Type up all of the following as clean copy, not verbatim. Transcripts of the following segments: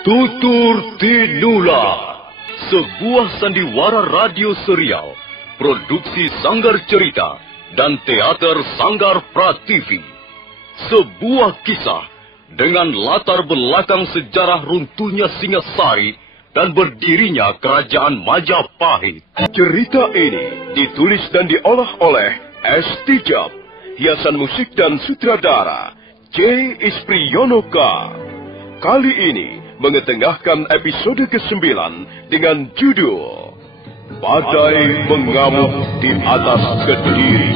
Tutur Tinula, sebuah sandiwara radio serial, produksi Sanggar Cerita dan teater Sanggar Prativi. Sebuah kisah dengan latar belakang sejarah runtuhnya Singasari dan berdirinya Kerajaan Majapahit. Cerita ini ditulis dan diolah oleh S. Tijab, hiasan musik dan sutradara J. Ispriyonoka. Kali ini mengetengahkan episode ke-9 dengan judul Badai Mengamuk di Atas Kediri.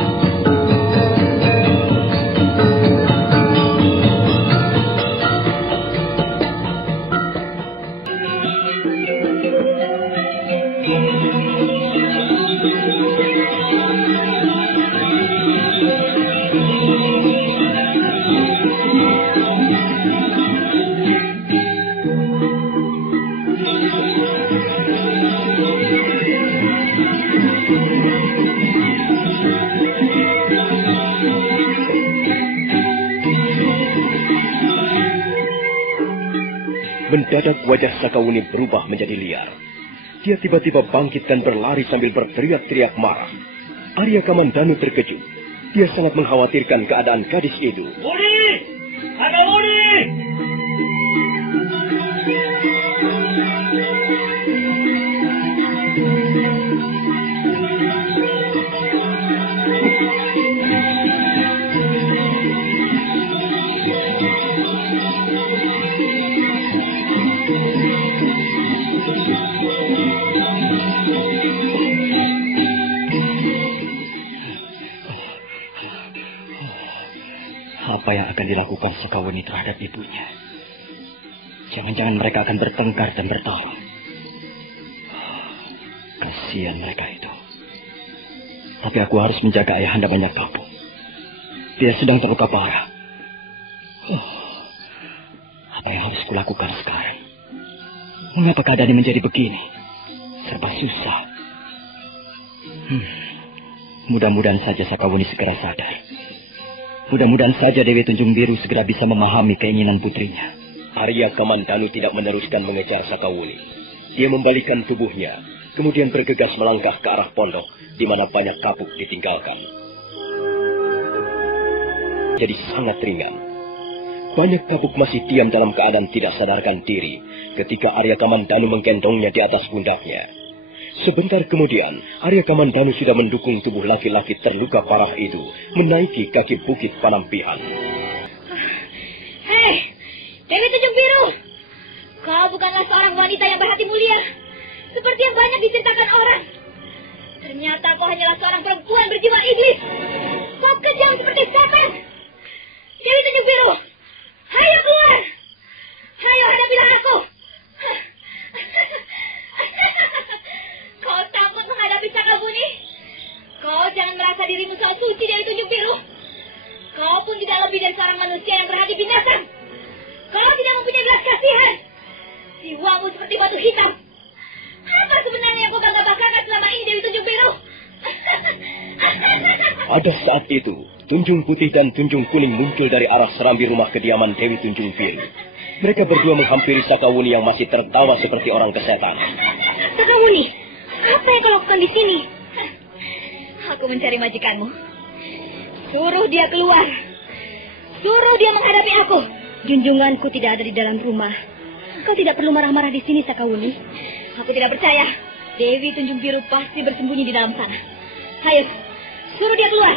Mendadak wajah Sakawuni berubah menjadi liar. Dia tiba-tiba bangkit dan berlari sambil berteriak-teriak marah. Arya Kamandanu terkejut. Dia sangat mengkhawatirkan keadaan gadis itu. Wuni! Sakawuni! Apa yang akan dilakukan Sakawuni terhadap ibunya? Jangan-jangan mereka akan bertengkar dan bertawa. Kasihan mereka itu. Tapi aku harus menjaga ayahanda banyak kapuk. Dia sedang terluka parah. Apa yang harus kulakukan sekarang? Mengapa keadaan ini menjadi begini? Serba susah. Mudah-mudahan saja Sakawuni segera sadar. Mudah-mudahan saja Dewi Tunjung Biru segera bisa memahami keinginan putrinya. Arya Kamandanu tidak meneruskan mengejar Sakawuni. Dia membalikkan tubuhnya, kemudian bergegas melangkah ke arah pondok, di mana banyak kapuk ditinggalkan. Jadi sangat ringan. Banyak kapuk masih diam dalam keadaan tidak sadarkan diri, ketika Arya Kamandanu menggendongnya di atas pundaknya. Sebentar kemudian, Arya Kamandanu sudah mendukung tubuh laki-laki terluka parah itu menaiki kaki bukit Panampihan. Hei, Dewi Tunjung Biru, kau bukanlah seorang wanita yang berhati mulia, seperti yang banyak diceritakan orang. Ternyata kau hanyalah seorang perempuan berjiwa iblis. Kau kejam seperti setan. Dewi Tunjung Biru, ayo keluar. Ayo hadapilah aku. Kau takut menghadapi Sakawuni? Kau jangan merasa dirimu so suci Dewi Tunjung Biru. Kau pun tidak lebih dari seorang manusia yang berhati binatang. Kau tidak mempunyai belas kasihan. Jiwamu seperti batu hitam. Apa sebenarnya yang kau bangga-banggakan selama ini Dewi Tunjung Biru? Pada saat itu, Tunjung Putih dan Tunjung Kuning muncul dari arah serambi rumah kediaman Dewi Tunjung Biru. Mereka berdua menghampiri Sakawuni yang masih tertawa seperti orang kesetan. Sakawuni, apa yang kau lakukan di sini? Aku mencari majikanmu. Suruh dia keluar. Suruh dia menghadapi aku. Junjunganku tidak ada di dalam rumah. Kau tidak perlu marah-marah di sini, Sakawuni. Aku tidak percaya. Dewi Tunjung Biru pasti bersembunyi di dalam sana. Ayo, suruh dia keluar.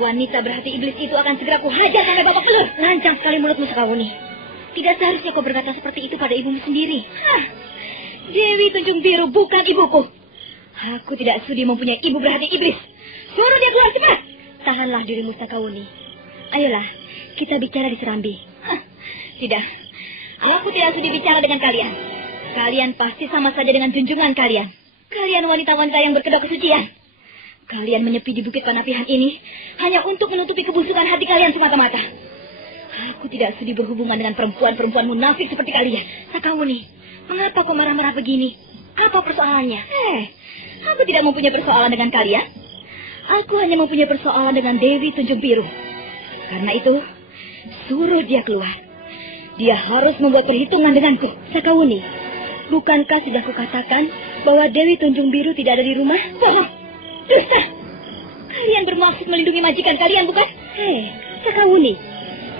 Wanita berhati iblis itu akan segera kuhajar sampai babak belur. Lancang sekali mulutmu, Sakawuni. Tidak seharusnya kau berkata seperti itu pada ibumu sendiri. Dewi Tunjung Biru bukan ibuku. Aku tidak sudi mempunyai ibu berhati iblis. Suruh dia keluar cepat. Tahanlah dirimu, Sakawuni. Ayolah, kita bicara di serambi. Tidak. Aku tidak sudi bicara dengan kalian. Kalian pasti sama saja dengan junjungan kalian. Kalian wanita-wanita yang berkedok kesucian. Kalian menyepi di bukit Panapihan ini hanya untuk menutupi kebusukan hati kalian semata-mata. Aku tidak sudi berhubungan dengan perempuan-perempuan munafik seperti kalian. Sakawuni, mengapa kau marah-marah begini? Apa persoalannya? Aku tidak mempunyai persoalan dengan kalian. Aku hanya mempunyai persoalan dengan Dewi Tunjung Biru. Karena itu, suruh dia keluar. Dia harus membuat perhitungan denganku. Sakawuni, bukankah sudah kukatakan bahwa Dewi Tunjung Biru tidak ada di rumah? Bohong. Dusta. Kalian bermaksud melindungi majikan kalian, bukan? Hei, Sakawuni,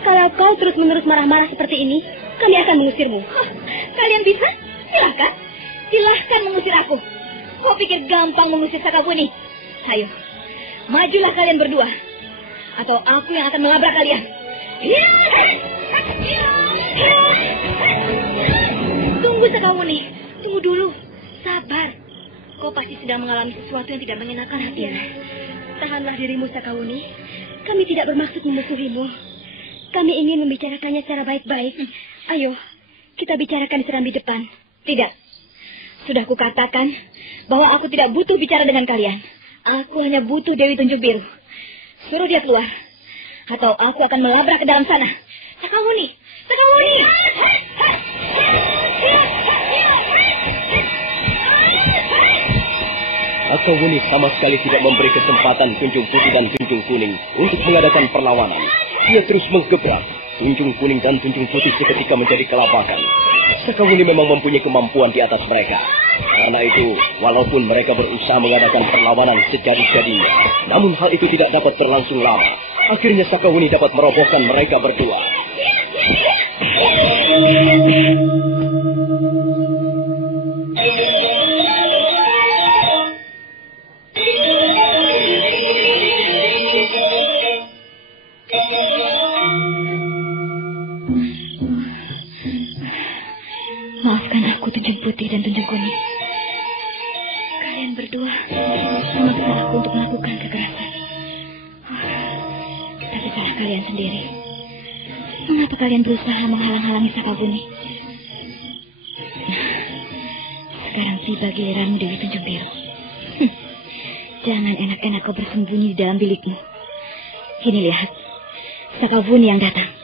kalau kau terus-menerus marah-marah seperti ini, kami akan mengusirmu. Kalian bisa? Silahkan. Silahkan mengusir aku. Kau pikir gampang mengusir Sakawuni? Ayo, majulah kalian berdua. Atau aku yang akan melabrak kalian. Tunggu, Sakawuni. Tunggu dulu. Sabar. Kau pasti sedang mengalami sesuatu yang tidak mengenakan hatimu. Tahanlah dirimu, Sakawuni. Kami tidak bermaksud memusuhimu. Kami ingin membicarakannya secara baik-baik. Ayo, kita bicarakan di serambi depan. Tidak. Sudah kukatakan bahwa aku tidak butuh bicara dengan kalian. Aku hanya butuh Dewi Tunjung Biru. Suruh dia keluar. Atau aku akan melabrak ke dalam sana. Sakawuni! Sakawuni! Sakawuni sama sekali tidak memberi kesempatan Tunjung Putih dan Tunjung Kuning untuk mengadakan perlawanan. Dia terus menggebrak. Tunjung Kuning dan Tunjung Putih seketika menjadi kelabakan. Sakawuni memang mempunyai kemampuan di atas mereka. Karena itu, walaupun mereka berusaha mengadakan perlawanan sejadi-jadinya, namun hal itu tidak dapat berlangsung lama. Akhirnya Sakawuni dapat merobohkan mereka berdua. Maafkan aku, Tunjung Putih dan Tunjung Kuning. Kalian berdua memaksa aku untuk melakukan kekerasan. Tapi salah kalian sendiri. Mengapa kalian berusaha menghalang-halangi Sakawuni? Sekarang tiba giliranmu, Dewi Tunjung Biru. Jangan enak-enak kau bersembunyi di dalam bilikmu. Ini lihat, Sakawuni yang datang.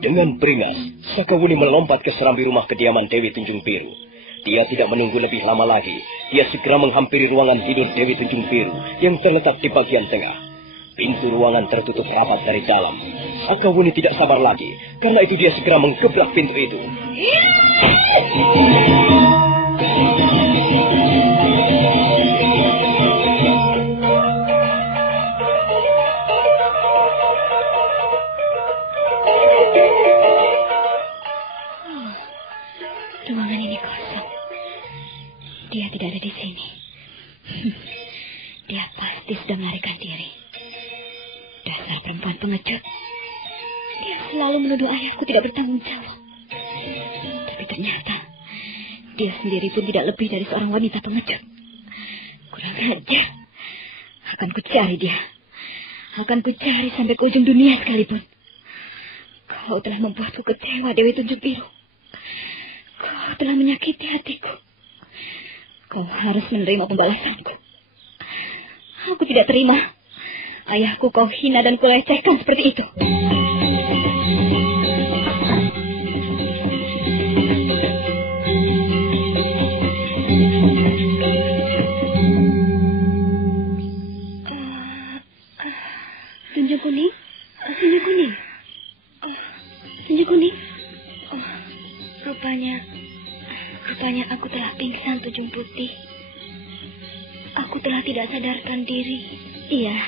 Dengan beringas, Sakawuni melompat ke serambi rumah kediaman Dewi Tunjung Biru. Dia tidak menunggu lebih lama lagi. Dia segera menghampiri ruangan tidur Dewi Tunjung Biru yang terletak di bagian tengah. Pintu ruangan tertutup rapat dari dalam. Sakawuni tidak sabar lagi. Karena itu dia segera menggebrak pintu itu. Ruangan ini kosong. Dia tidak ada di sini. Dia pasti sudah melarikan diri. Dasar perempuan pengecut. Dia selalu menuduh ayahku tidak bertanggung jawab. Tapi ternyata dia sendiri pun tidak lebih dari seorang wanita pengecut. Kurang ajar. Akan kucari dia. Akan kucari sampai ke ujung dunia sekalipun. Kau telah membuatku kecewa, Dewi Tunjung Biru. Kau telah menyakiti hatiku. Kau harus menerima pembalasanku. Aku tidak terima. Ayahku kau hina dan kau lecehkan seperti itu. Tunjung Kuning? Tunjung Kuning? Tunjung Kuning? Rupanya aku telah pingsan, Tunjung Putih. Aku telah tidak sadarkan diri. Iya.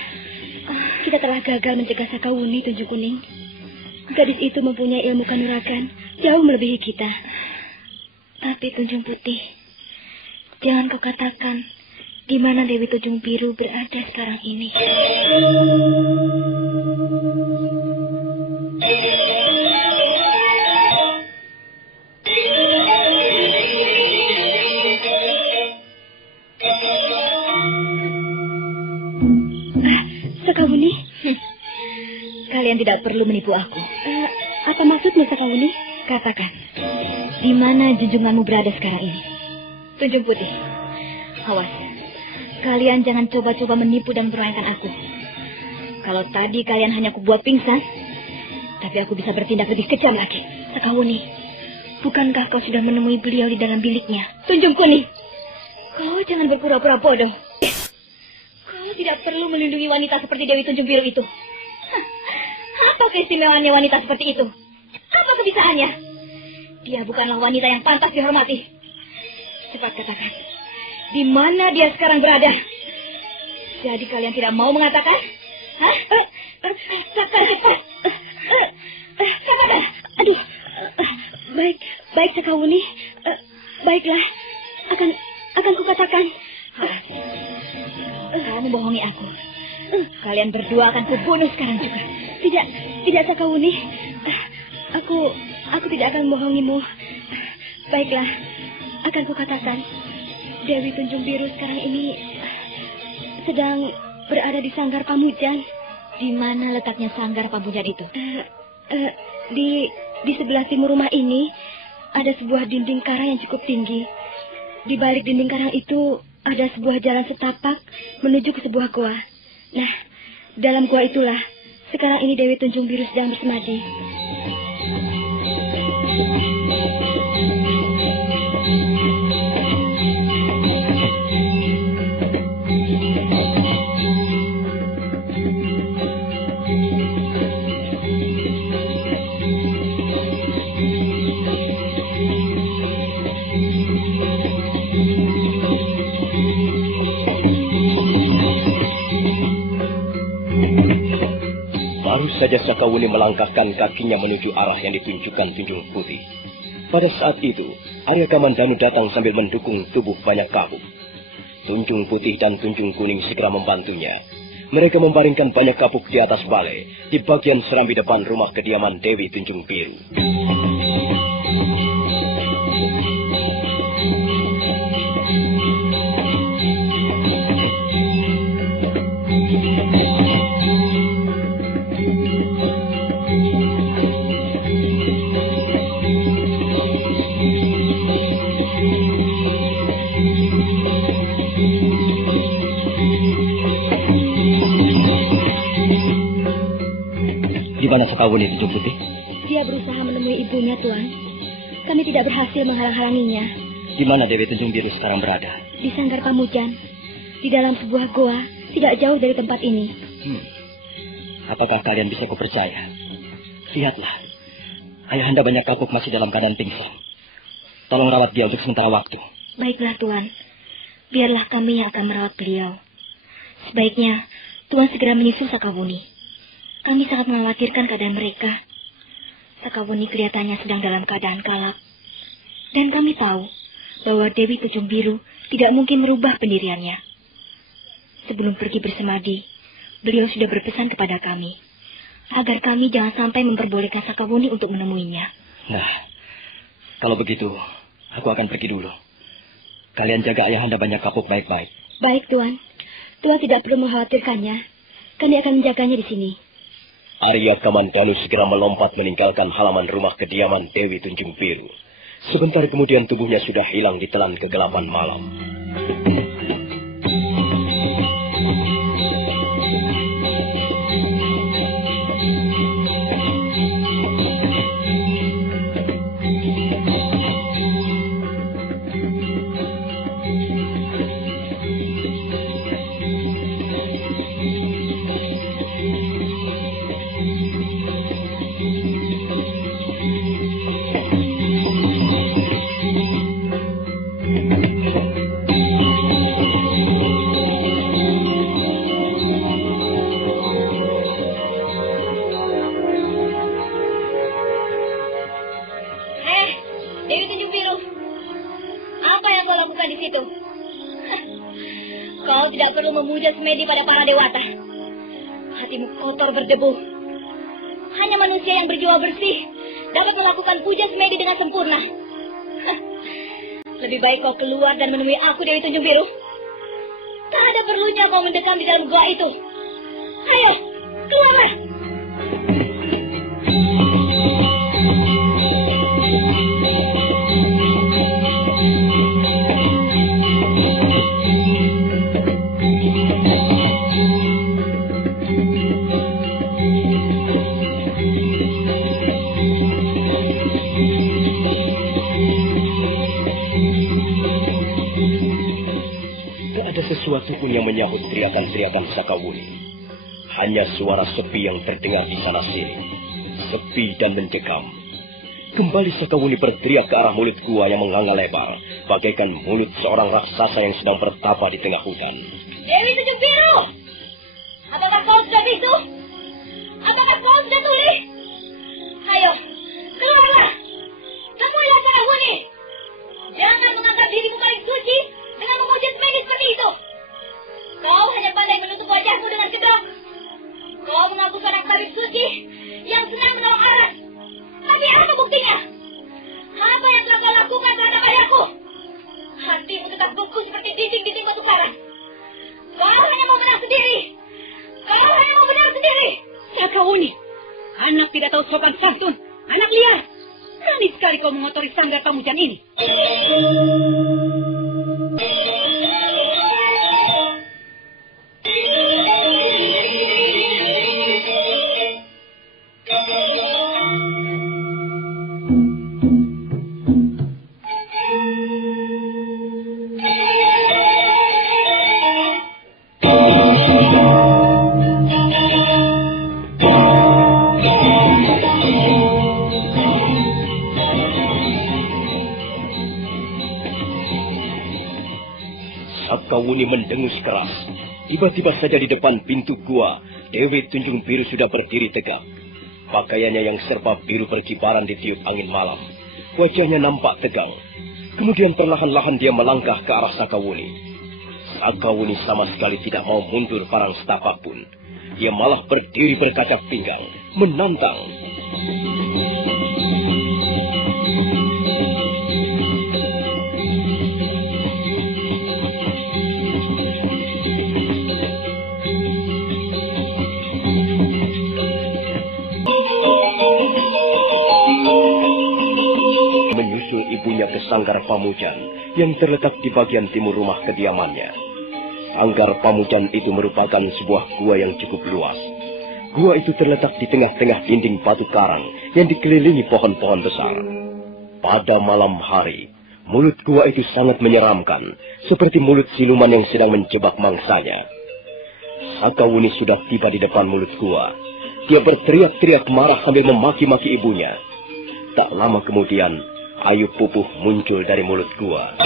Kita telah gagal mencegah Sakawuni, Tunjung Kuning. Gadis itu mempunyai ilmu kanuragan jauh melebihi kita. Tapi Tunjung Putih, jangan kau katakan di mana Dewi Tunjung Biru berada sekarang ini. Sakawuni? Kalian tidak perlu menipu aku. Apa maksudnya, Sakawuni? Katakan, di mana junjunganmu berada sekarang ini? Tunjung Putih, awas. Kalian jangan coba-coba menipu dan mempermainkan aku. Kalau tadi kalian hanya kubuat pingsan, tapi aku bisa bertindak lebih kejam lagi. Sakawuni, bukankah kau sudah menemui beliau di dalam biliknya? Tunjung Kuning, kau jangan berpura-pura bodoh. Kau tidak perlu melindungi wanita seperti Dewi Tunjung Biru itu. Apa keistimewaannya wanita seperti itu? Apa kebisaannya? Dia bukanlah wanita yang pantas dihormati. Cepat katakan, di mana dia sekarang berada? Jadi kalian tidak mau mengatakan? Hah? Katakan cepat. Katakan. Aduh. Baik Sakawuni. Baiklah. Akan kukatakan. Kau membohongi aku. Kalian berdua akan kubunuh sekarang juga. Tidak Sakawuni. Aku tidak akan membohongimu. Baiklah, akan kukatakan. Dewi Tunjung Biru sekarang ini sedang berada di Sanggar Pamujan. Di mana letaknya Sanggar Pamujan itu? Di sebelah timur rumah ini ada sebuah dinding karang yang cukup tinggi. Di balik dinding karang itu ada sebuah jalan setapak menuju ke sebuah gua. Nah, dalam gua itulah sekarang ini Dewi Tunjung Biru sedang bersemadi. Baru saja Sakawuni melangkahkan kakinya menuju arah yang ditunjukkan Tunjung Putih. Pada saat itu, Arya Kamandanu datang sambil mendukung tubuh banyak kabuk. Tunjung Putih dan Tunjung Kuning segera membantunya. Mereka membaringkan banyak kabuk di atas balai, di bagian serambi depan rumah kediaman Dewi Tunjung Biru. Di mana Sakawuni, Tunjung Putih? Dia berusaha menemui ibunya, Tuan. Kami tidak berhasil menghalang-halanginya. Di mana Dewi Tunjung Biru sekarang berada? Di Sanggar Pamujan. Di dalam sebuah goa, tidak jauh dari tempat ini. Apakah kalian bisa kupercaya? Lihatlah. Ayahanda banyak kapuk masih dalam keadaan pingsan. Tolong rawat dia untuk sementara waktu. Baiklah, Tuan. Biarlah kami yang akan merawat beliau. Sebaiknya, Tuan segera menyusul Sakawuni. Kami sangat mengkhawatirkan keadaan mereka. Sakawuni kelihatannya sedang dalam keadaan kalap. Dan kami tahu bahwa Dewi Tunjung Biru tidak mungkin merubah pendiriannya. Sebelum pergi bersemadi, beliau sudah berpesan kepada kami agar kami jangan sampai memperbolehkan Sakawuni untuk menemuinya. Nah, kalau begitu, aku akan pergi dulu. Kalian jaga ayahanda banyak kapuk baik-baik. Baik, Tuan. Tuan tidak perlu mengkhawatirkannya. Kami akan menjaganya di sini. Arya Kamandanu segera melompat meninggalkan halaman rumah kediaman Dewi Tunjung Biru. Sebentar kemudian tubuhnya sudah hilang ditelan kegelapan malam. Dewi Tunjung Biru, apa yang kau lakukan di situ? Kau tidak perlu memuja semedi pada para dewata. Hatimu kotor berdebu. Hanya manusia yang berjiwa bersih dapat melakukan puja semedi dengan sempurna. Lebih baik kau keluar dan menemui aku, Dewi Tunjung Biru. Tak ada perlunya kau mendekam di dalam gua itu. Ayo, keluarlah. ada sesuatu pun yang menyahut teriakan-teriakan Sakawuni. Hanya suara sepi yang terdengar di sana sini. Sepi dan mencekam. Kembali Sakawuni berteriak ke arah mulut gua yang menganga lebar, bagaikan mulut seorang raksasa yang sedang bertapa di tengah hutan. Dewi Tunjung Biru! Apakah kau sudah bisu? Apakah kau sudah tuli? Ayo, keluarlah! Temuilah Sakawuni! Jangan menganggap dirimu paling suci dengan memuji semedi seperti itu. Kau hanya pandai menutup wajahmu dengan kedok. Kau mengaku seorang tabib suci yang senang menolong orang. Tapi apa buktinya? Apa yang telah kau lakukan terhadap ayahku? Hatimu tetap beku seperti dinding di batu karang. Kau hanya mau menang sendiri. Kau hanya mau benar sendiri. Sakawuni, anak tidak tahu sopan santun, anak liar. Berani sekali kau mengotori sanggar Pamujan ini. Sakawuni mendengus keras. Tiba-tiba saja di depan pintu gua, Dewi Tunjung Biru sudah berdiri tegak. Pakaiannya yang serba biru berkibaran ditiup angin malam. Wajahnya nampak tegang. Kemudian perlahan-lahan dia melangkah ke arah Sakawuni. Sakawuni sama sekali tidak mau mundur parang setapak pun. Dia malah berdiri berkacak pinggang, menantang. Menyusul ibunya ke sanggar Pamujan yang terletak di bagian timur rumah kediamannya. Sanggar Pamujan itu merupakan sebuah gua yang cukup luas. Gua itu terletak di tengah-tengah dinding batu karang yang dikelilingi pohon-pohon besar. Pada malam hari, mulut gua itu sangat menyeramkan, seperti mulut siluman yang sedang menjebak mangsanya. Sakawuni sudah tiba di depan mulut gua. Dia berteriak-teriak marah sambil memaki-maki ibunya. Tak lama kemudian, Ayu Pupuh muncul dari mulut gua.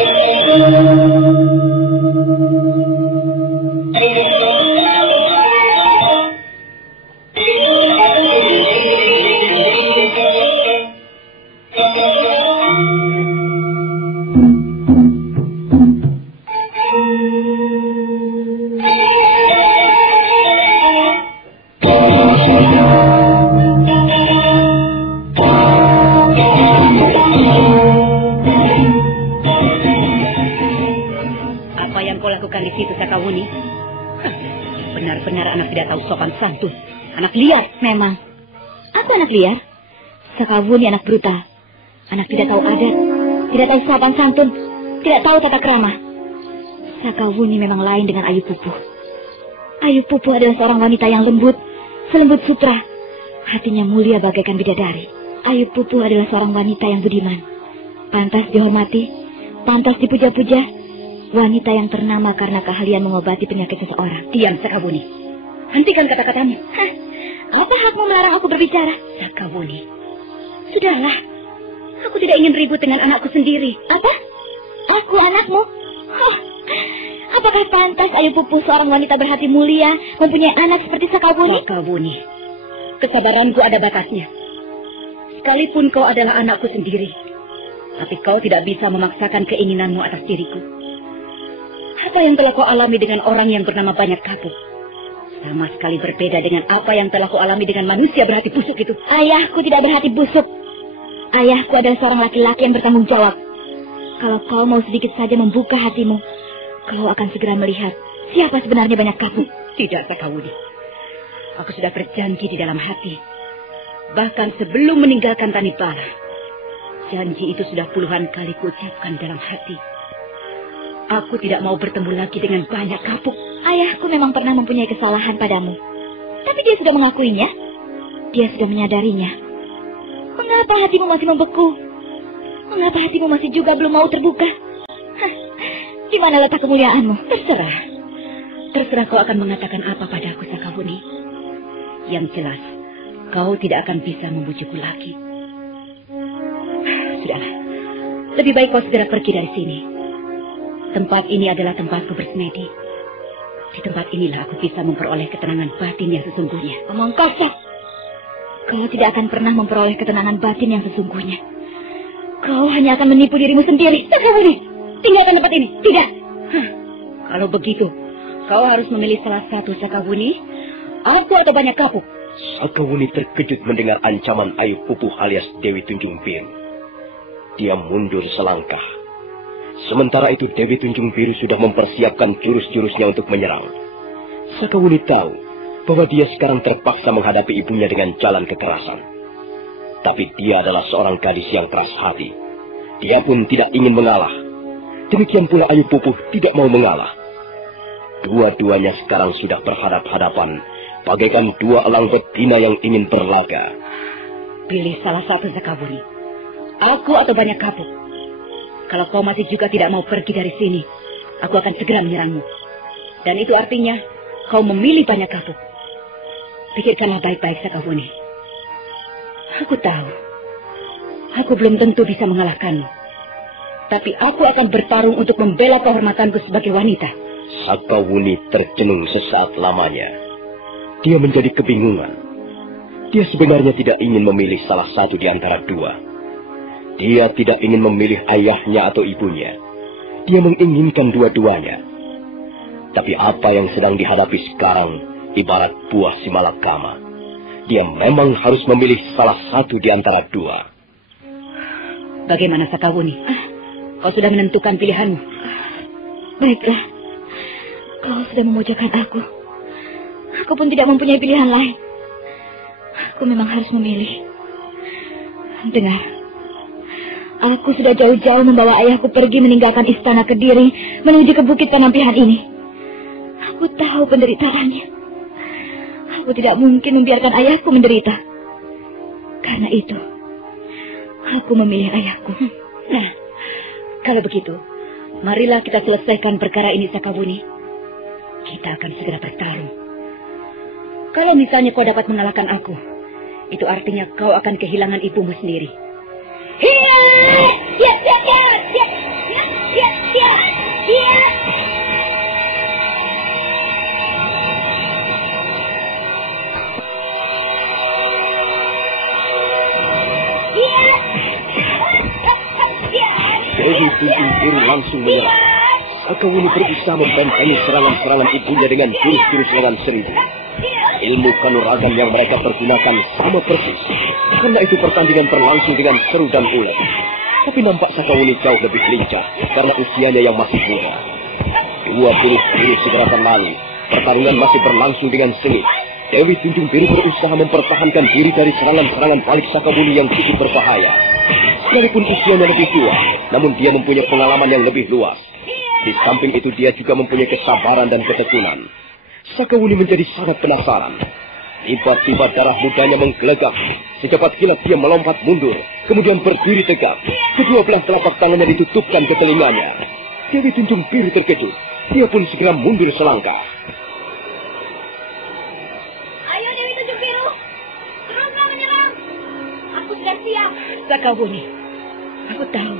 Benar-benar anak tidak tahu sopan santun. Anak liar. Memang. Aku anak liar. Sakawuni anak brutal. Anak tidak tahu adat. Tidak tahu sopan santun. Tidak tahu tata krama. Sakawuni memang lain dengan Ayu Pupuh. Ayu Pupuh adalah seorang wanita yang lembut. Selembut sutra. Hatinya mulia bagaikan bidadari. Ayu Pupuh adalah seorang wanita yang budiman. Pantas dihormati. Pantas dipuja-puja. Wanita yang ternama karena keahlian mengobati penyakit seseorang. Diam, Sakawuni. Hentikan kata-katamu. Hah? Apa hakmu melarang aku berbicara? Sakawuni. Sudahlah. Aku tidak ingin ribut dengan anakku sendiri. Apa? Aku anakmu? Oh, apakah pantas Ayu Pupuh seorang wanita berhati mulia mempunyai anak seperti Sakawuni? Sakawuni. Kesabaranku ada batasnya. Sekalipun kau adalah anakku sendiri, tapi kau tidak bisa memaksakan keinginanmu atas diriku. Apa yang telah kau alami dengan orang yang bernama Banyak Kapuk sama sekali berbeda dengan apa yang telah kau alami dengan manusia berhati busuk itu. Ayahku tidak berhati busuk. Ayahku adalah seorang laki-laki yang bertanggung jawab. Kalau kau mau sedikit saja membuka hatimu, kau akan segera melihat siapa sebenarnya Banyak Kapuk. Tidak, Sakawuni. Aku sudah berjanji di dalam hati. Bahkan sebelum meninggalkan Tanibala, janji itu sudah puluhan kali kuucapkan dalam hati. Aku tidak mau bertemu lagi dengan Banyak Kapuk. Ayahku memang pernah mempunyai kesalahan padamu. Tapi dia sudah mengakuinya. Dia sudah menyadarinya. Mengapa hatimu masih membeku? Mengapa hatimu masih juga belum mau terbuka? Hah, Di mana letak kemuliaanmu? Terserah. Terserah kau akan mengatakan apa padaku, Sakawuni. Yang jelas, kau tidak akan bisa membujukku lagi. Sudahlah. Lebih baik kau segera pergi dari sini. Tempat ini adalah tempatku bersemedi. Di tempat inilah aku bisa memperoleh ketenangan batin yang sesungguhnya. Omong kosong. Kau tidak akan pernah memperoleh ketenangan batin yang sesungguhnya. Kau hanya akan menipu dirimu sendiri. Sakawuni, tinggalkan tempat ini. Tidak. Kalau begitu, kau harus memilih salah satu, Sakawuni. Aku atau banyak kapuk. Sakawuni terkejut mendengar ancaman Ayu Pupuh alias Dewi Tunjung Biru. Dia mundur selangkah. Sementara itu Dewi Tunjung Biru sudah mempersiapkan jurus-jurusnya untuk menyerang. Sakawuni tahu bahwa dia sekarang terpaksa menghadapi ibunya dengan jalan kekerasan. Tapi dia adalah seorang gadis yang keras hati. Dia pun tidak ingin mengalah. Demikian pula Ayu Pupuh tidak mau mengalah. Dua-duanya sekarang sudah berhadap-hadapan, bagaikan dua elang betina yang ingin berlaga. Pilih salah satu, Sakawuni. Aku atau banyak kapuk. Kalau kau masih juga tidak mau pergi dari sini, aku akan segera menyerangmu. Dan itu artinya kau memilih banyak kapuk. Pikirkanlah baik-baik, Sakawuni. Aku tahu, aku belum tentu bisa mengalahkanmu. Tapi aku akan bertarung untuk membela kehormatanku sebagai wanita. Sakawuni tercenung sesaat lamanya. Dia menjadi kebingungan. Dia sebenarnya tidak ingin memilih salah satu di antara dua. Dia tidak ingin memilih ayahnya atau ibunya. Dia menginginkan dua-duanya. Tapi apa yang sedang dihadapi sekarang ibarat buah si malakama. Dia memang harus memilih salah satu di antara dua. Bagaimana, Sakawuni? Kau sudah menentukan pilihanmu? Baiklah. Kau sudah memojokkan aku. Aku pun tidak mempunyai pilihan lain. Aku memang harus memilih. Dengar. Aku sudah jauh-jauh membawa ayahku pergi meninggalkan istana Kediri menuju ke Bukit Penampihan ini. Aku tahu penderitaannya. Aku tidak mungkin membiarkan ayahku menderita. Karena itu, aku memilih ayahku. Nah, kalau begitu, marilah kita selesaikan perkara ini, Sakawuni. Kita akan segera bertarung. Kalau misalnya kau dapat mengalahkan aku, itu artinya kau akan kehilangan ibumu sendiri. Dewi Tunjung Biru langsung menyerang. Sakawuni berusaha membentengi serangan-serangan ibunya dengan jurus-jurus lawan seribu. Ilmu kanuragan yang mereka pergunakan sama persis. Karena itu pertandingan berlangsung dengan seru dan ulet. Tapi nampak Sakawuni jauh lebih lincah karena usianya yang masih muda. Dua jurus segera terlalu. Pertarungan masih berlangsung dengan sengit. Dewi Tunjung Biru berusaha mempertahankan diri dari serangan-serangan balik Sakawuni yang cukup berbahaya. Sekalipun usianya lebih tua, namun dia mempunyai pengalaman yang lebih luas. Di samping itu dia juga mempunyai kesabaran dan ketekunan. Sakawuni menjadi sangat penasaran. Tiba-tiba darah mudanya menggelegak. Secepat kilat dia melompat mundur, kemudian berdiri tegak. Kedua belah telapak tangannya ditutupkan ke telinganya. Dewi Tunjung Biru terkejut. Dia pun segera mundur selangkah. Ayo Dewi Tunjung Biru, teruslah menyerang. Aku sudah siap. Sakawuni, aku tahu.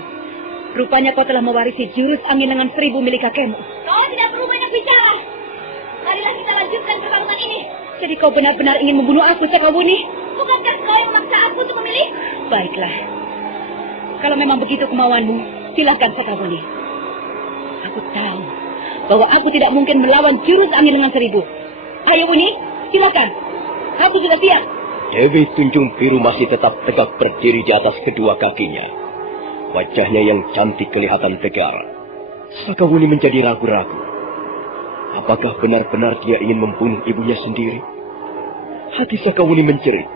Rupanya kau telah mewarisi jurus angin lengan 1000 milik kakekmu. Kau tidak perlu banyak bicara. Marilah kita lanjutkan pertarungan ini. Jadi kau benar-benar ingin membunuh aku, Sakawuni? Bukankah kau yang memaksa aku untuk memilih? Baiklah. Kalau memang begitu kemauanmu, silakan, Sakawuni. Aku tahu bahwa aku tidak mungkin melawan jurus angin lengan 1000. Ayo, Wuni, silakan. Aku sudah siap. Dewi Tunjung Biru masih tetap tegak berdiri di atas kedua kakinya. Wajahnya yang cantik kelihatan tegar. Sakawuni menjadi ragu-ragu. Apakah benar-benar dia ingin membunuh ibunya sendiri? Hati Sakawuni menjerit.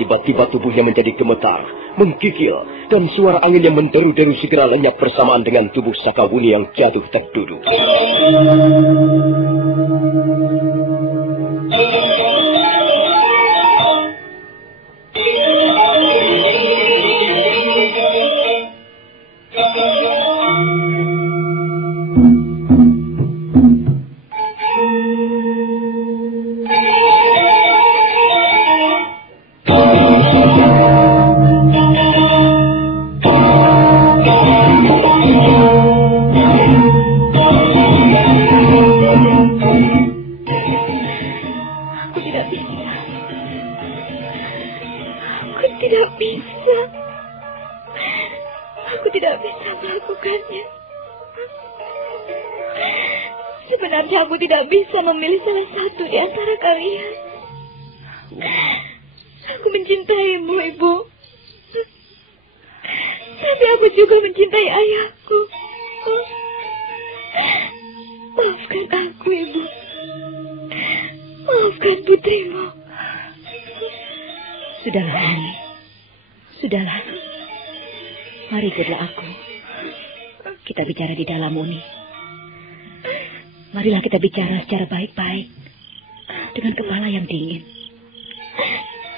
Tiba-tiba tubuhnya menjadi gemetar, menggigil, dan suara angin yang menderu-deru segera lenyap bersamaan dengan tubuh Sakawuni yang jatuh terduduk. Sebenarnya aku tidak bisa memilih salah satu di antara kalian. Aku mencintaimu, Ibu. Tapi aku juga mencintai ayahku. Maafkan aku, Ibu. Maafkan putrimu. Sudahlah, Uni. Sudahlah. Mari ikutlah aku. Kita bicara di dalam, Uni. Marilah kita bicara secara baik-baik. Dengan kepala yang dingin.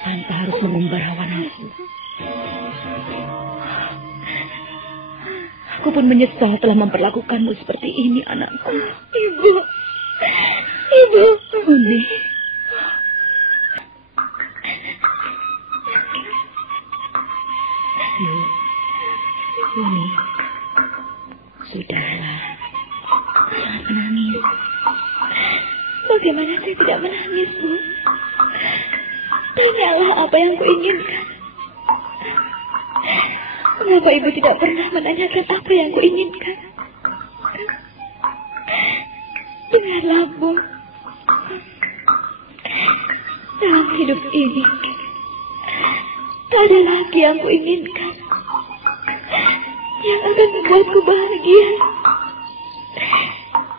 Tanpa harus mengumbar hawa nafsu. Aku pun menyesal telah memperlakukanmu seperti ini, anakku. Ibu. Ibu. Uni. Uni. Sudahlah. Jangan menangis. Bagaimana saya tidak menangis, Bu? Tanyalah apa yang kuinginkan. Mengapa Ibu tidak pernah menanyakan apa yang kuinginkan? Dengarlah, Bu. Dalam hidup ini, tak ada lagi yang kuinginkan yang akan membuatku bahagia,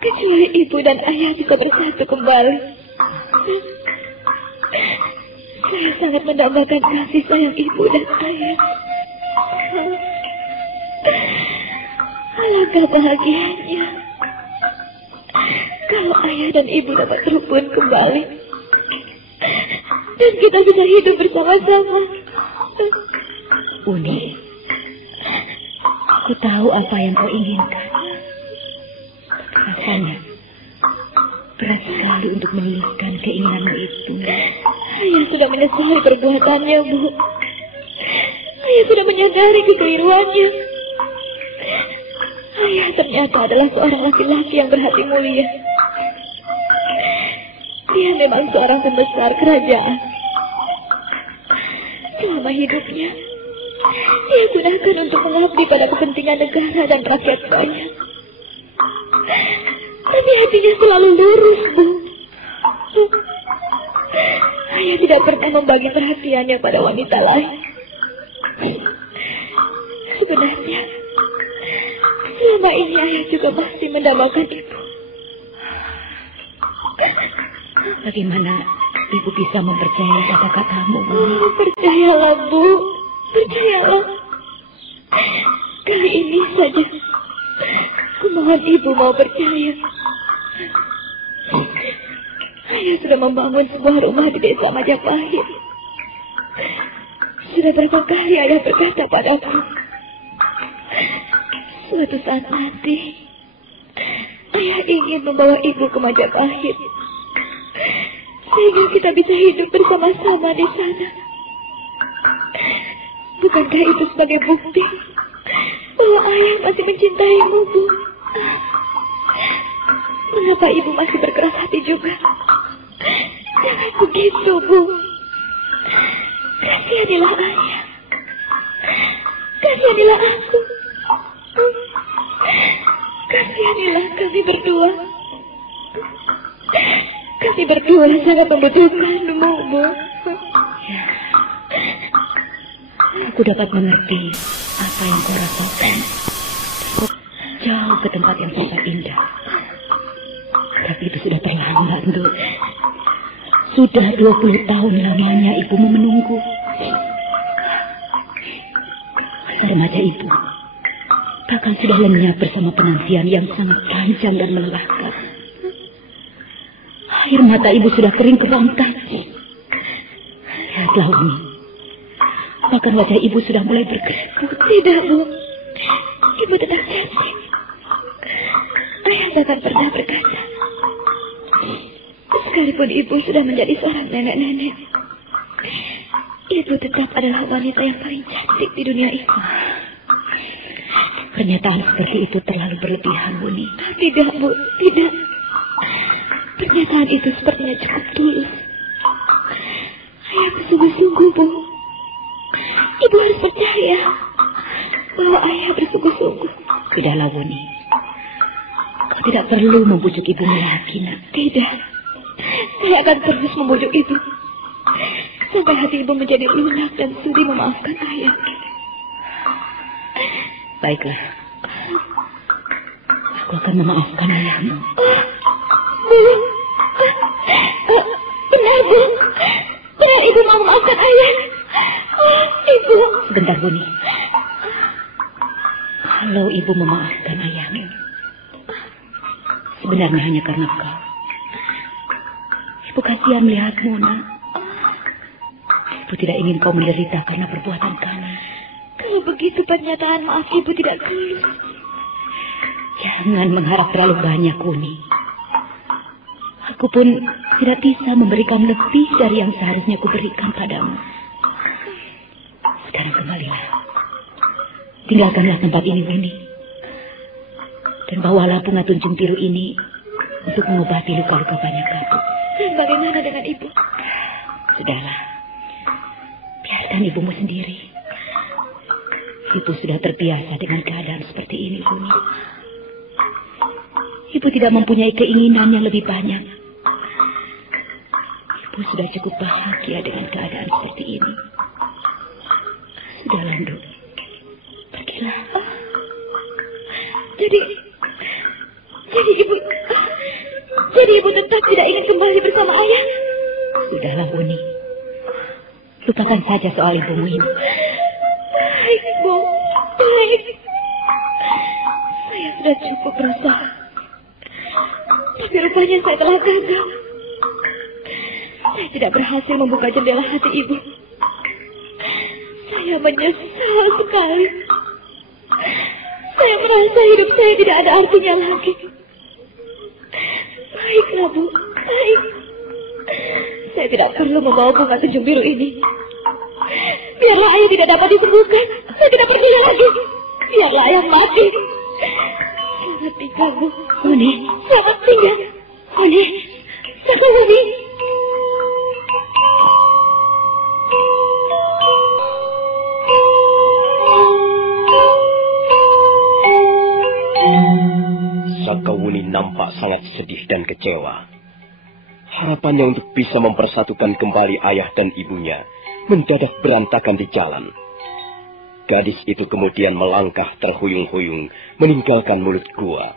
kecuali ibu dan ayah bisa bersatu kembali. Saya sangat mendambakan kasih sayang ibu dan ayah. Alangkah bahagianya kalau ayah dan ibu dapat rukun kembali dan kita bisa hidup bersama-sama. Uni, aku tahu apa yang kau inginkan. Rasanya berat sekali untuk menuliskan keinginanmu itu. Ayah sudah menyesali perbuatannya, Bu. Ayah sudah menyadari kekeliruannya. Ayah ternyata adalah seorang laki-laki yang berhati mulia. Dia memang seorang pembesar kerajaan. Selama hidupnya, dia gunakan untuk mengabdi pada kepentingan negara dan rakyat banyak. Tapi hatinya selalu lurus, Bu. Ayah tidak pernah membagi perhatiannya pada wanita lain. Sebenarnya, selama ini ayah juga masih mendambakan ibu. Bagaimana ibu bisa mempercayai kata-katamu, Bu? Oh, percayalah, Bu. Percayalah. Kali ini saja, kumohon ibu mau percaya. Ayah sudah membangun sebuah rumah di desa Majapahit. Sudah berapa kali ayah berkata padaku, suatu saat nanti ayah ingin membawa ibu ke Majapahit, sehingga kita bisa hidup bersama-sama di sana. Bukankah itu sebagai bukti bahwa ayah masih mencintaimu, Bu? Mengapa ibu masih berkeras hati juga? Jangan begitu, Bu. Kasihanilah ayah. Kasihanilah aku. Kasihanilah kami berdua. Kami berdua sangat membutuhkanmu, Bu. Aku dapat mengerti apa yang kau rasakan. Jauh ke tempat yang sangat indah. Tapi itu sudah terlambat, Duk. Sudah 20 tahun lamanya ibumu menunggu. Masa remaja ibu bahkan sudah lenyap bersama penantian yang sangat panjang dan melelahkan. Air mata ibu sudah kering kerontak. Lihatlah, Umi. Bahkan wajah ibu sudah mulai berkerut. Tidak, Bu. Ibu tetap cantik. Ayah bahkan pernah berkata, sekalipun ibu sudah menjadi seorang nenek-nenek, ibu tetap adalah wanita yang paling cantik di dunia ini. Pernyataan seperti itu terlalu berlebihan, Buni. Tidak, Bu. Tidak. Pernyataan itu sepertinya cukup tulus. Ayah bersungguh-sungguh, Bu. Ibu harus percaya bahwa ayah bersungguh-sungguh. Sudahlah, Buni. Kau tidak perlu membujuk ibu lagi, nak. Tidak. Saya akan terus membujuk ibu. Sampai hati ibu menjadi lunak dan sudi memaafkan ayah. Baiklah. Aku akan memaafkan ayahmu. Bu. Benar, Bu. Benar ibu mau memaafkan ayah. Ibu. Sebentar, Buni. Kalau ibu memaafkan ayahmu, sebenarnya hanya karena kau. Ibu kasihan melihatmu, nak. Ibu tidak ingin kau menderita karena perbuatan kami. Kalau begitu pernyataan maaf ibu tidak tulus. Jangan mengharap terlalu banyak, Buni. Aku pun tidak bisa memberikan lebih dari yang seharusnya kuberikan padamu. Sekarang kembalilah. Tinggalkanlah tempat ini, Buni. Dan bawalah bunga tunjung biru ini untuk mengobati luka-luka banyak kapuk. Bagaimana dengan ibu? Sudahlah. Biarkan ibumu sendiri. Ibu sudah terbiasa dengan keadaan seperti ini, Buni. Ibu tidak mempunyai keinginan yang lebih banyak. Ibu sudah cukup bahagia dengan keadaan seperti ini. Sudahlah, Nduk. Pergilah. Jadi ibu tetap tidak ingin kembali bersama ayah. Sudahlah, Buni. Lupakan saja soal ibumu ini. Baik, Bu. Baik. Saya sudah cukup berusaha. Tapi rupanya saya telah gagal. Saya tidak berhasil membuka jendela hati ibu. Saya menyesal sekali. Saya merasa hidup saya tidak ada artinya lagi. Baiklah, Bu. Baik. Saya tidak perlu membawa bunga tunjung biru ini. Biarlah ayah tidak dapat disembuhkan. Saya tidak peduli lagi. Biarlah ayah mati. Selamat tinggal, Bu. Buni. Selamat tinggal. Buni. Satu Buni. Sakawuni nampak sangat sedih dan kecewa. Harapannya untuk bisa mempersatukan kembali ayah dan ibunya mendadak berantakan di jalan. Gadis itu kemudian melangkah terhuyung-huyung meninggalkan mulut gua.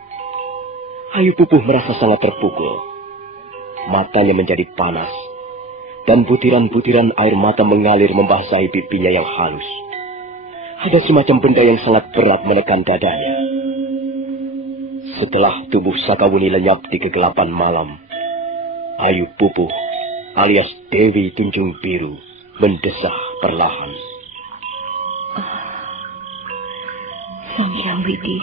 Ayu Pupuh merasa sangat terpukul. Matanya menjadi panas dan butiran-butiran air mata mengalir membasahi pipinya yang halus. Ada semacam benda yang sangat berat menekan dadanya. Setelah tubuh Sakawuni lenyap di kegelapan malam, Ayu Pupuh alias Dewi Tunjung Biru mendesah perlahan. Sang Hyang Widi,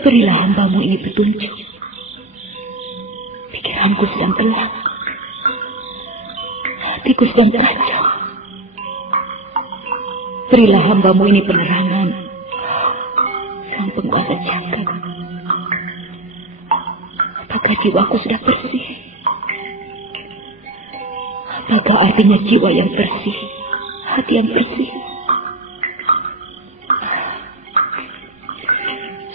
berilah hambamu ini petunjuk. Pikiranku sedang gelap, hatiku sedang kacau. Berilah hambamu ini penerangan, Sang Penguasa Jagat. Apakah jiwaku sudah bersih? Apakah artinya jiwa yang bersih, hati yang bersih?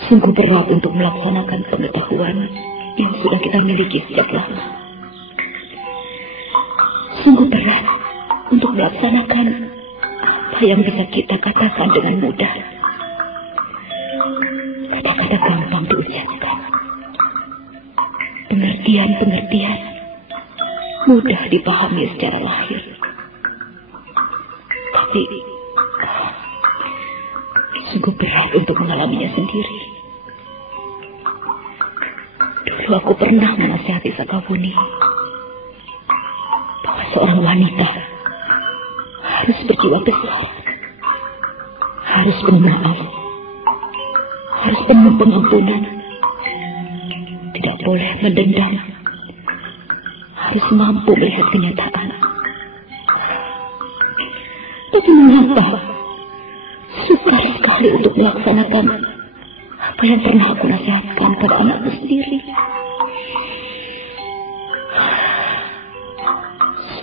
Sungguh berat untuk melaksanakan pengetahuan yang sudah kita miliki sejak lama. Sungguh berat untuk melaksanakan apa yang bisa kita katakan dengan mudah. Kata-kata gampang diucapkan. Pengertian-pengertian mudah dipahami secara lahir. Tapi sungguh berat untuk mengalaminya sendiri. Dulu aku pernah menasihati Sakawuni bahwa seorang wanita harus berjiwa besar, harus penuh maaf, harus penuh pengampunan, tidak boleh mendendam, harus mampu melihat kenyataan. Tapi mengapa sukar sekali untuk melaksanakan apa yang pernah aku nasihatkan pada anakku sendiri?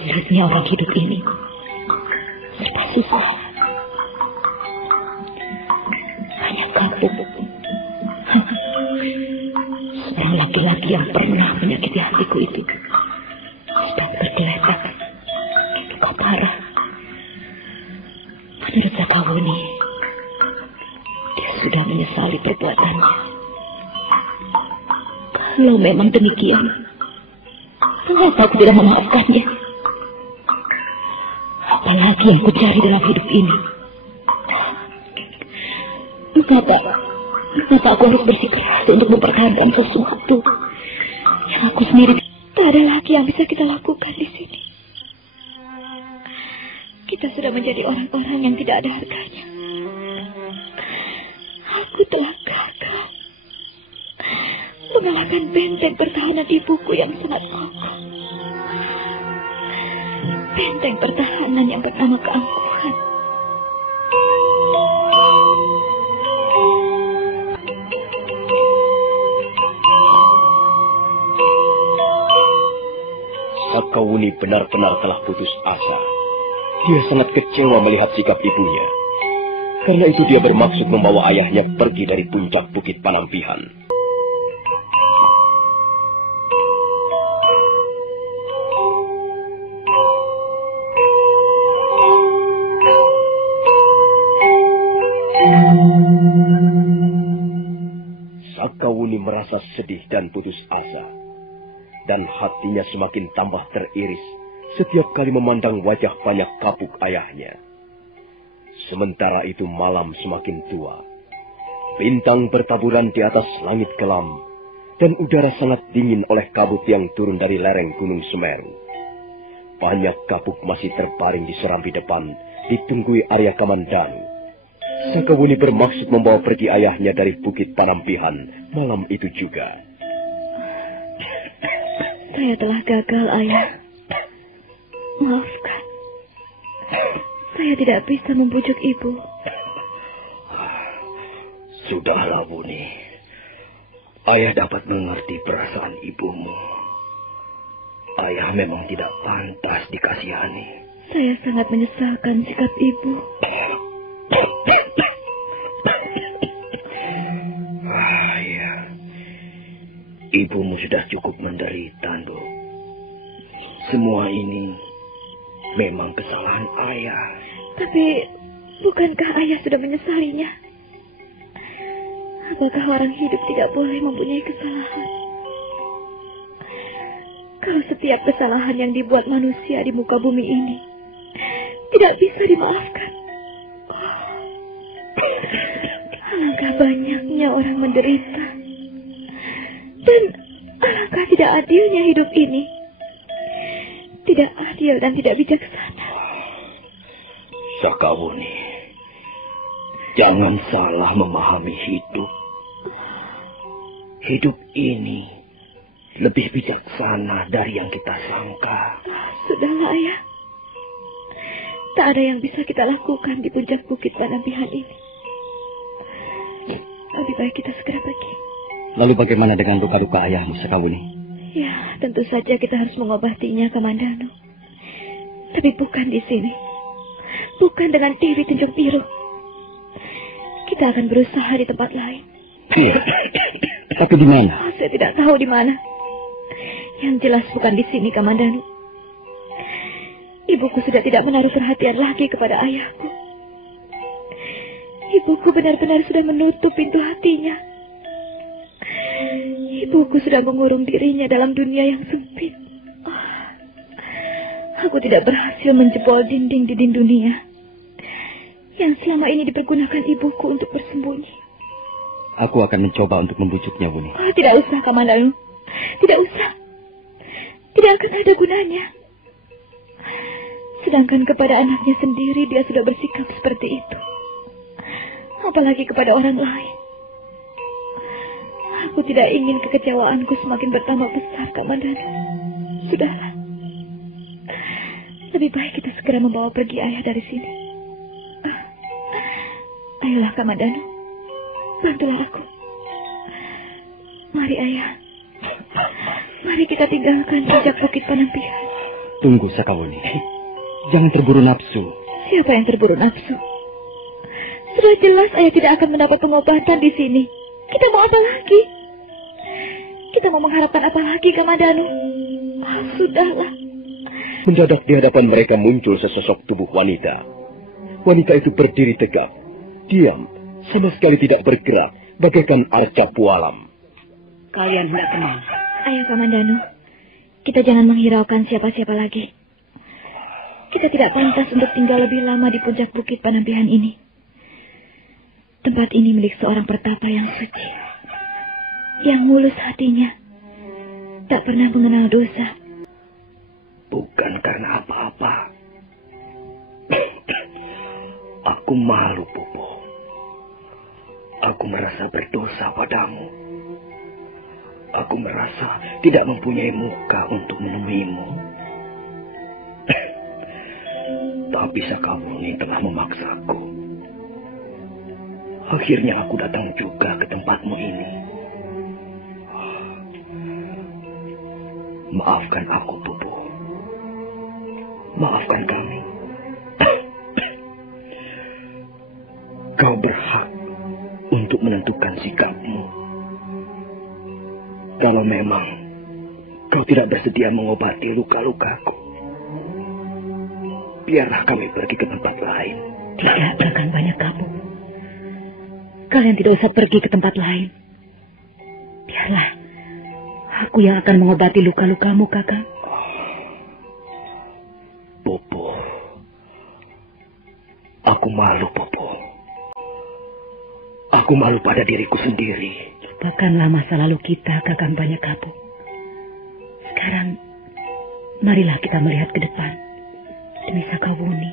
Sulitnya orang hidup ini serba susah. Banyak kapuk. laki yang pernah menyakiti hatiku itu sedang tergeletak di luka parah. Menurut Sakawuni, dia sudah menyesali perbuatannya. Kalau memang demikian, mengapa aku tidak memaafkannya? Apalagi yang kucari dalam hidup ini? Mengapa aku harus bersikeras untuk mempertahankan sesuatu yang aku sendiri tak ada lagi yang bisa kita lakukan di sini? Kita sudah menjadi orang-orang yang tidak ada harganya. Aku telah gagal mengalahkan benteng pertahanan ibuku yang sangat kokoh. Benteng pertahanan yang bernama keangkuhan. Sakawuni benar-benar telah putus asa. Dia sangat kecewa melihat sikap ibunya. Karena itu dia bermaksud membawa ayahnya pergi dari puncak Bukit Panampihan. Sakawuni merasa sedih dan putus asa. Dan hatinya semakin tambah teriris setiap kali memandang wajah banyak kapuk ayahnya. Sementara itu malam semakin tua. Bintang bertaburan di atas langit kelam. Dan udara sangat dingin oleh kabut yang turun dari lereng Gunung Semeru. Banyak kapuk masih terbaring di serambi depan, ditunggui Arya Kamandanu. Sakawuni bermaksud membawa pergi ayahnya dari Bukit Panampihan malam itu juga. Saya telah gagal, Ayah. Maafkan. Saya tidak bisa membujuk Ibu. Sudahlah, Wuni. Ayah dapat mengerti perasaan ibumu. Ayah memang tidak pantas dikasihani. Saya sangat menyesalkan sikap Ibu. Ya. Ibumu sudah cukup menderita, Nduk. Semua ini memang kesalahan ayah. Tapi bukankah ayah sudah menyesalinya? Apakah orang hidup tidak boleh mempunyai kesalahan? Kalau setiap kesalahan yang dibuat manusia di muka bumi ini tidak bisa dimaafkan, alangkah banyaknya orang menderita. Dan alangkah tidak adilnya hidup ini. Tidak adil dan tidak bijaksana. Sakawuni, jangan salah memahami hidup. Hidup ini lebih bijaksana dari yang kita sangka. Sudahlah, Ayah. Tak ada yang bisa kita lakukan di puncak Bukit Panampihan ini. Lebih baik kita segera pergi. Lalu bagaimana dengan luka-luka ayahmu, Sakawuni? Ya, tentu saja kita harus mengobatinya, Kamandanu. Tapi bukan di sini. Bukan dengan Dewi Tunjung Biru. Kita akan berusaha di tempat lain. Iya. Tapi di mana? Saya tidak tahu di mana. Yang jelas bukan di sini, Kamandanu. Ibuku sudah tidak menaruh perhatian lagi kepada ayahku. Ibuku benar-benar sudah menutup pintu hatinya. Ibuku sudah mengurung dirinya dalam dunia yang sempit. Aku tidak berhasil menjebol dinding-dinding dunia yang selama ini dipergunakan ibuku untuk bersembunyi. Aku akan mencoba untuk membujuknya, Wuni. Tidak usah, Kamandanu. Tidak usah. Tidak akan ada gunanya. Sedangkan kepada anaknya sendiri dia sudah bersikap seperti itu. Apalagi kepada orang lain. Aku tidak ingin kekecewaanku semakin bertambah besar, Kamandanu. Sudahlah. Lebih baik kita segera membawa pergi ayah dari sini. Ayolah, Kamandanu. Bantulah aku. Mari, Ayah. Mari kita tinggalkan jejak Bukit Panampihan. Tunggu, Sakawuni. Jangan terburu nafsu. Siapa yang terburu nafsu? Sudah jelas ayah tidak akan mendapat pengobatan di sini. Kita mau apa lagi? Kita mau mengharapkan apa lagi, Kamandanu? Sudahlah. Mendadak di hadapan mereka muncul sesosok tubuh wanita. Wanita itu berdiri tegak, diam, sama sekali tidak bergerak, bagaikan arca pualam. Kalian hendak kemana? Ayo, Kamandanu. Kita jangan menghiraukan siapa-siapa lagi. Kita tidak pantas untuk tinggal lebih lama di puncak bukit Panampihan ini. Tempat ini milik seorang pertapa yang suci, yang mulus hatinya, tak pernah mengenal dosa. Bukan karena apa-apa. Aku malu, Bobo. Aku merasa berdosa padamu. Aku merasa tidak mempunyai muka untuk menemuimu. Tapi Sakawuni telah memaksaku. Akhirnya aku datang juga ke tempatmu ini. Maafkan aku, Bobo. Maafkan kami. Kau berhak untuk menentukan sikapmu. Kalau memang kau tidak bersedia mengobati luka-lukaku, biarlah kami pergi ke tempat lain. Tidak, Kakang Banyak Kapuk. Kalian tidak usah pergi ke tempat lain. Biarlah aku yang akan mengobati luka-lukamu, Kakang. Bobo, aku malu, Bobo. Aku malu pada diriku sendiri. Lupakanlah masa lalu kita, Kakang Banyak Kapuk. Sekarang, marilah kita melihat ke depan demi Sakawuni.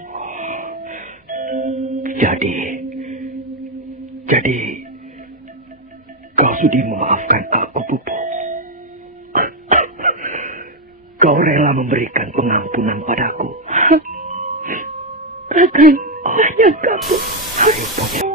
Jadi, kau sudi memaafkan aku, Bobo. Kau rela memberikan pengampunan padaku. Kakang Banyak Kapuk. Ayo, Bobo.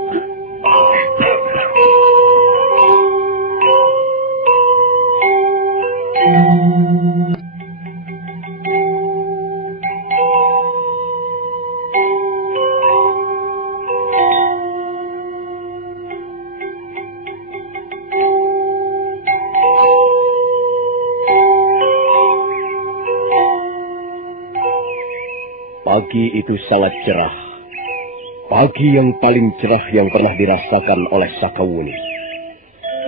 Pagi itu sangat cerah. Pagi yang paling cerah yang pernah dirasakan oleh Sakawuni.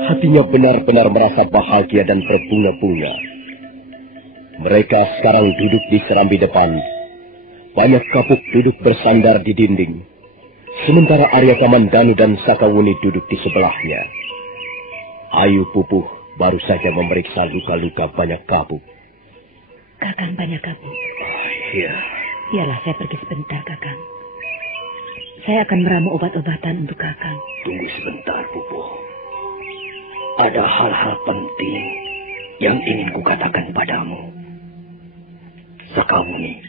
Hatinya benar-benar merasa bahagia dan berbunga-bunga. Mereka sekarang duduk di serambi depan. Banyak Kapuk duduk bersandar di dinding. Sementara Arya Kamandanu dan Sakawuni duduk di sebelahnya. Ayu Pupuh baru saja memeriksa luka-luka Banyak Kapuk. Kakang Banyak Kapuk. Iya. Biarlah saya pergi sebentar, Kakang. Saya akan meramu obat-obatan untuk Kakang. Tunggu sebentar, Bobo. Ada hal-hal penting yang ingin kukatakan padamu. Sakawuni,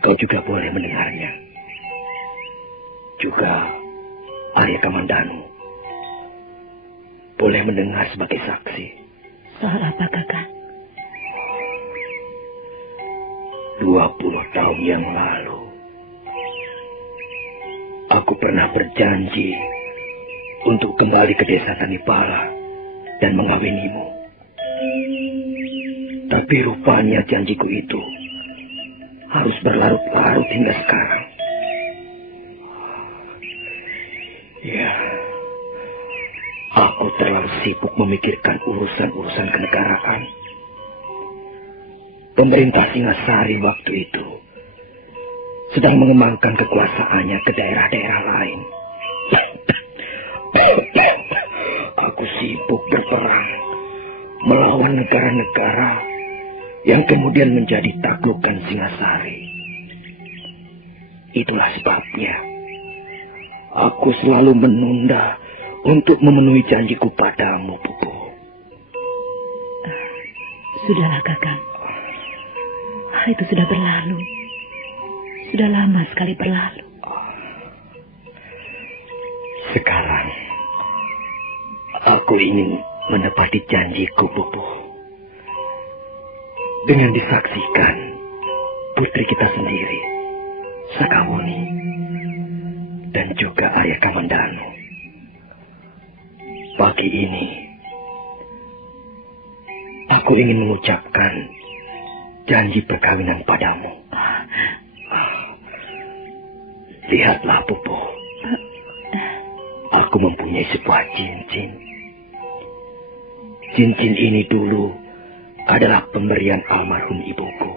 kau juga boleh mendengarnya. Juga Arya Kamandanu boleh mendengar sebagai saksi. Soal apa, Kakang? 20 tahun yang lalu, aku pernah berjanji untuk kembali ke desa Tanipala dan mengawinimu. Tapi rupanya janjiku itu harus berlarut-larut hingga sekarang. Ya, aku terlalu sibuk memikirkan urusan-urusan kenegaraan. Pemerintah Singasari waktu itu sedang mengembangkan kekuasaannya ke daerah-daerah lain. Aku sibuk berperang melawan negara-negara yang kemudian menjadi taklukan Singasari. Itulah sebabnya aku selalu menunda untuk memenuhi janjiku padamu, Bobo. Sudahlah, Kakang. Hal itu sudah berlalu. Sudah lama sekali berlalu. Sekarang, aku ingin menepati janjiku, Bobo. Dengan disaksikan putri kita sendiri, Sakawuni, dan juga Arya Kamandanu. Pagi ini, Aku ingin mengucapkan janji perkawinan padamu. Lihatlah, Pupu. Aku mempunyai sebuah cincin. Cincin ini dulu adalah pemberian almarhum ibuku.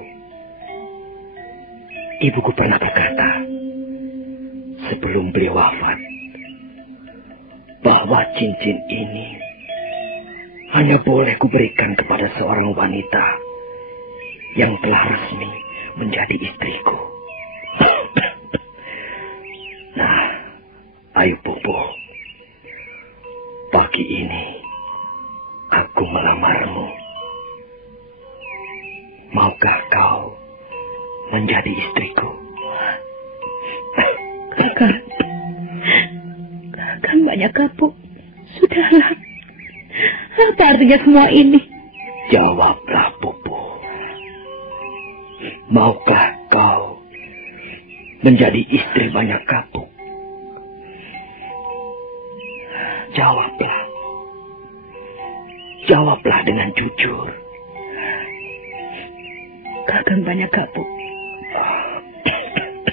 Ibuku pernah berkata, sebelum beliau wafat, bahwa cincin ini hanya boleh kuberikan kepada seorang wanita yang telah resmi menjadi istriku. Nah, ayo Pupu, pagi ini aku melamarmu. Maukah kau menjadi istriku? Kakang banyak kapuk. Sudahlah. Apa artinya semua ini? Jawablah, Pupu. Maukah kau menjadi istri banyak kapuk? Jawablah. Jawablah dengan jujur. Kakang banyak kapuk.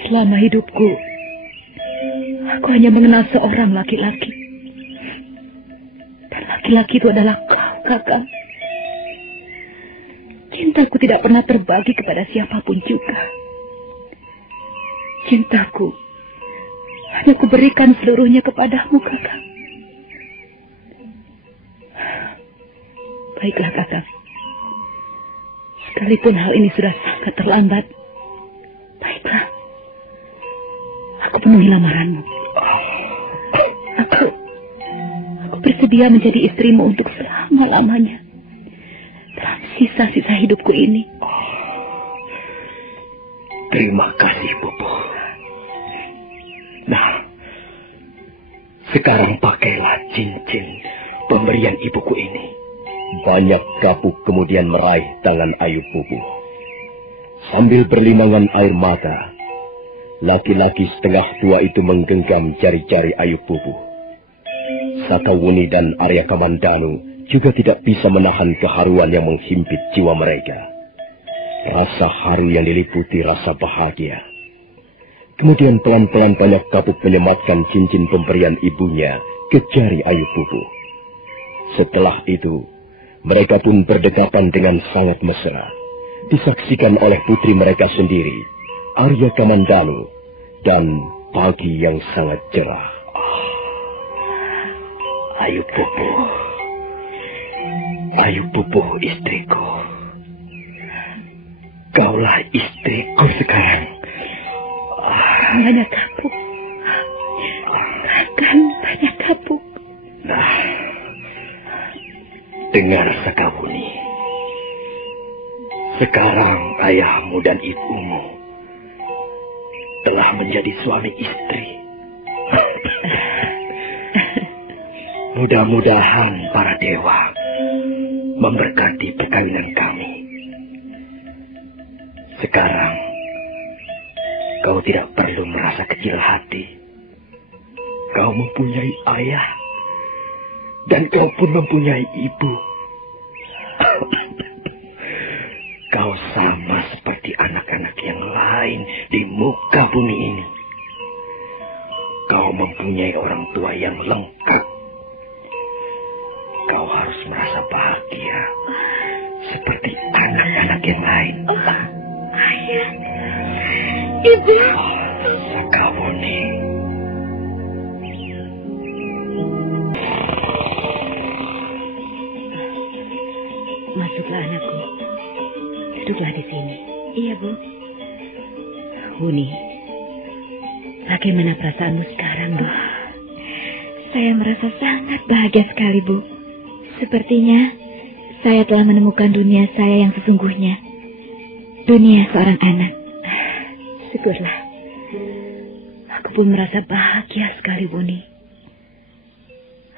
Selama hidupku, aku hanya mengenal seorang laki-laki. Dan laki-laki itu adalah kau, Kakang. Cintaku tidak pernah terbagi kepada siapapun juga. Cintaku hanya kuberikan seluruhnya kepadamu, Kakang. Baiklah, Kakang. Sekalipun hal ini sudah sangat terlambat, baiklah. Aku penuhi lamaranmu. Aku bersedia menjadi istrimu untuk selama-lamanya. Dalam sisa-sisa hidupku ini. Terima kasih, Pupu. Nah, sekarang pakailah cincin pemberian ibuku ini. Banyak kapuk kemudian meraih tangan Ayu Pupu. Sambil berlimangan air mata, laki-laki setengah tua itu menggenggam jari-jari Ayu Pupu. Sakawuni dan Arya Kamandanu juga tidak bisa menahan keharuan yang menghimpit jiwa mereka. Rasa haru yang diliputi rasa bahagia. Kemudian pelan-pelan banyak kapuk menyematkan cincin pemberian ibunya ke jari Ayu Pupu. Setelah itu, mereka pun berdekatan dengan sangat mesra, disaksikan oleh putri mereka sendiri, Arya Kamandanu, dan pagi yang sangat cerah. Ayu Pupu. Ayu Pupu, istriku. Kaulah istriku sekarang. Banyak kapuk. Kakang banyak kapuk. Nah, dengar Sakawuni. Sekarang ayahmu dan ibumu telah menjadi suami istri. Mudah-mudahan para dewa memberkati perkawinan kami. Sekarang kau tidak perlu merasa kecil hati. Kau mempunyai ayah dan kau pun mempunyai ibu. Kau sama seperti anak-anak yang lain di muka bumi ini. Kau mempunyai orang tua yang lengkap. Kau harus merasa bahagia seperti anak-anak yang lain. Ayah. Ibu. Sakawuni. Masuklah, anakku. Duduklah di sini. Iya, Bu. Wuni, bagaimana perasaanmu sekarang, Bu? Saya merasa sangat bahagia sekali, Bu. Sepertinya saya telah menemukan dunia saya yang sesungguhnya. Dunia seorang anak. Syukurlah. Aku pun merasa bahagia sekali, Wuni.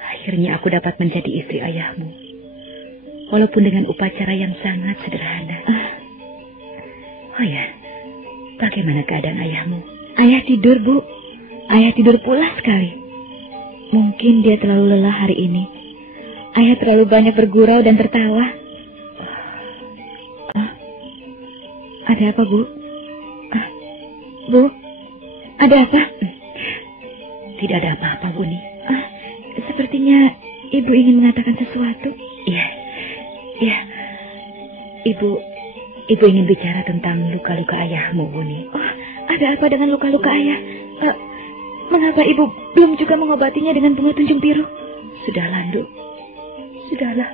Akhirnya aku dapat menjadi istri ayahmu. Walaupun dengan upacara yang sangat sederhana. Oh ya, bagaimana keadaan ayahmu? Ayah tidur, Bu. Ayah tidur pulas sekali. Mungkin dia terlalu lelah hari ini. Ayah terlalu banyak bergurau dan tertawa. Ada apa, Bu? Bu, ada apa? Tidak ada apa-apa, Buni. Sepertinya Ibu ingin mengatakan sesuatu. Iya. Ibu ingin bicara tentang luka-luka ayahmu, Buni. Oh, ada apa dengan luka-luka ayah? Mengapa Ibu belum juga mengobatinya dengan bunga tunjung biru? Sudahlah, Nduk. Sudahlah.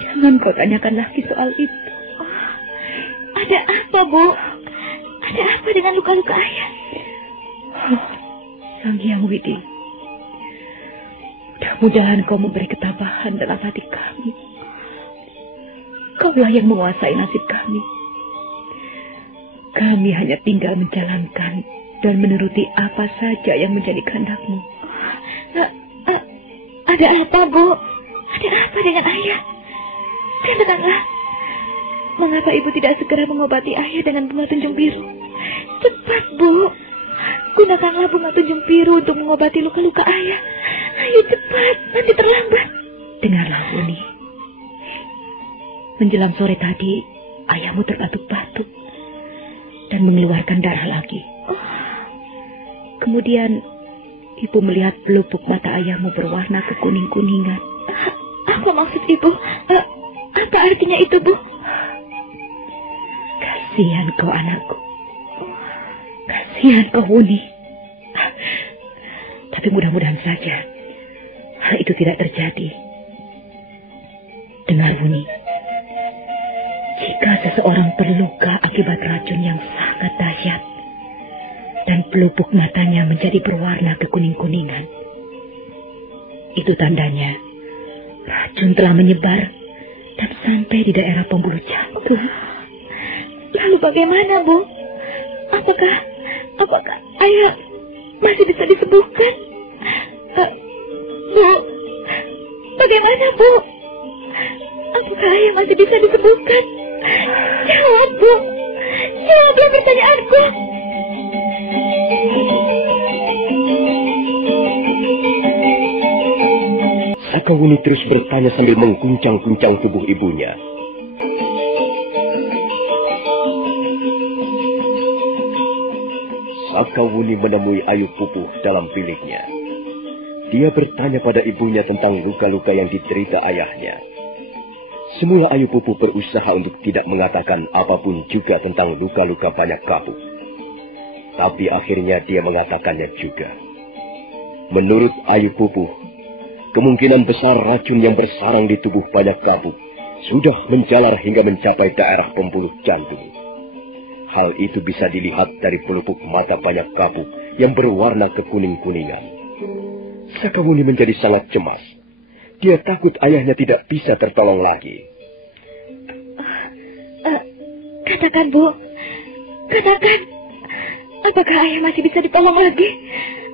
Jangan kau tanyakan lagi soal itu. Oh, ada apa, Bu? Ada apa dengan luka-luka ayah? Oh, Sang Hyang Widi, mudah-mudahan kau memberi ketabahan dalam hati kami. Kaulah yang menguasai nasib kami. Kami hanya tinggal menjalankan dan menuruti apa saja yang menjadi kehendak-Mu. Ada apa, Bu? Ada apa dengan ayah? Katakanlah, mengapa Ibu tidak segera mengobati ayah dengan bunga tunjung biru? Cepat, Bu. Gunakanlah bunga tunjung biru untuk mengobati luka-luka ayah. Ayo cepat, nanti terlambat. Dengarlah, Buni. Menjelang sore tadi, ayahmu terbatuk-batuk dan mengeluarkan darah lagi. Kemudian, Ibu melihat pelupuk mata ayahmu berwarna kekuning-kuningan. Apa maksud Ibu? Apa artinya itu, Bu? Kasihan kau, anakku. Kasihan kau, Buni. Tapi mudah-mudahan saja hal itu tidak terjadi. Dengar, Buni. Jika seseorang terluka akibat racun yang sangat dahsyat dan pelupuk matanya menjadi berwarna kekuning-kuningan, itu tandanya racun telah menyebar dan sampai di daerah pembuluh jantung. Lalu bagaimana, Bu? Apakah ayah masih bisa disembuhkan? Bu, bagaimana, Bu? Apakah ayah masih bisa disembuhkan? Jawab, Bu. Jawablah pertanyaanku. Sakawuni terus bertanya sambil mengguncang-guncang tubuh ibunya. Sakawuni menemui Ayu Pupuh dalam biliknya. Dia bertanya pada ibunya tentang luka-luka yang diderita ayahnya. Semula Ayu Pupuh berusaha untuk tidak mengatakan apapun juga tentang luka-luka Banyak Kapuk. Tapi akhirnya dia mengatakannya juga. Menurut Ayu Pupuh, kemungkinan besar racun yang bersarang di tubuh Banyak Kapuk sudah menjalar hingga mencapai daerah pembuluh jantung. Hal itu bisa dilihat dari pelupuk mata Banyak Kapuk yang berwarna kekuning-kuningan. Sakawuni menjadi sangat cemas. Dia takut ayahnya tidak bisa tertolong lagi. Katakan, Bu. Katakan. Apakah ayah masih bisa ditolong lagi?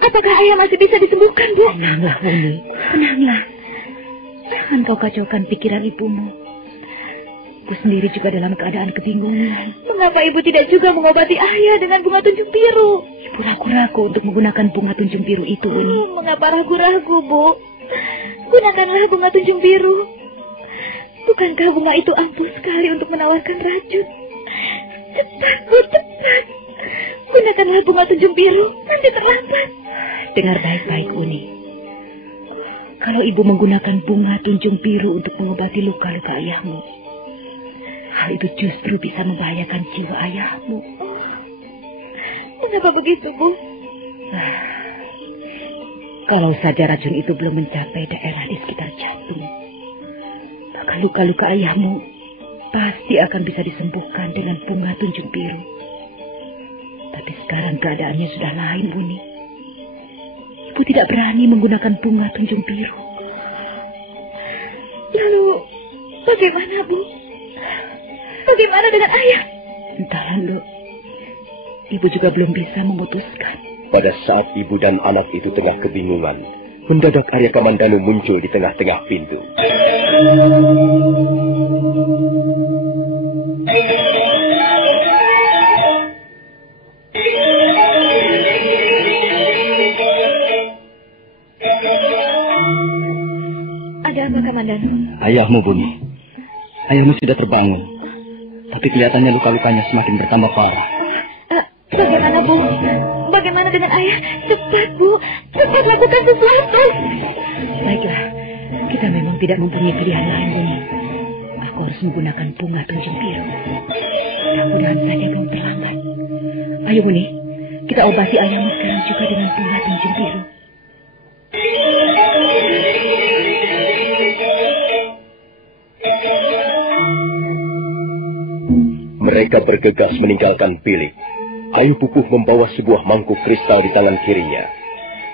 Apakah ayah masih bisa disembuhkan, Bu? Tenanglah, Buni. Tenanglah. Jangan kau kacaukan pikiran ibumu. Ibu sendiri juga dalam keadaan kebingungan. Mengapa Ibu tidak juga mengobati ayah dengan bunga tunjung biru? Ibu ragu-ragu untuk menggunakan bunga tunjung biru itu, Buni. Mengapa ragu-ragu, Bu? Gunakanlah bunga tunjung biru. Bukankah bunga itu ampuh sekali untuk menawarkan racun? Cepat, Bu, cepat. Gunakanlah bunga tunjung biru, nanti terlambat. Dengar baik-baik, Buni. Kalau Ibu menggunakan bunga tunjung biru untuk mengobati luka-luka ayahmu, hal itu justru bisa membahayakan jiwa ayahmu. Mengapa begitu, Bu? Kalau saja racun itu belum mencapai daerah di sekitar jantung, maka luka-luka ayahmu pasti akan bisa disembuhkan dengan bunga tunjung biru. Tapi sekarang keadaannya sudah lain, Buni. Ibu tidak berani menggunakan bunga tunjung biru. Lalu, bagaimana, Bu? Bagaimana dengan ayah? Entahlah, Nduk. Ibu juga belum bisa memutuskan. Pada saat ibu dan anak itu tengah kebingungan, mendadak Arya Kamandanu muncul di tengah-tengah pintu. Ada apa, Kamandanu? Ayahmu, Buni. Ayahmu sudah terbangun. Tapi kelihatannya luka-lukanya semakin bertambah parah. Bagaimana, Bu? Bagaimana dengan ayah? Cepat, Bu. Cepat lakukan sesuatu. Baiklah, kita memang tidak mempunyai pilihan lain, Buni. Aku harus menggunakan bunga tunjung biru. Mudah-mudahan saja belum terlambat. Ayo, Buni, kita obati ayahmu sekarang juga dengan bunga tunjung biru. Mereka bergegas meninggalkan bilik. Ayu Pupuh membawa sebuah mangkuk kristal di tangan kirinya.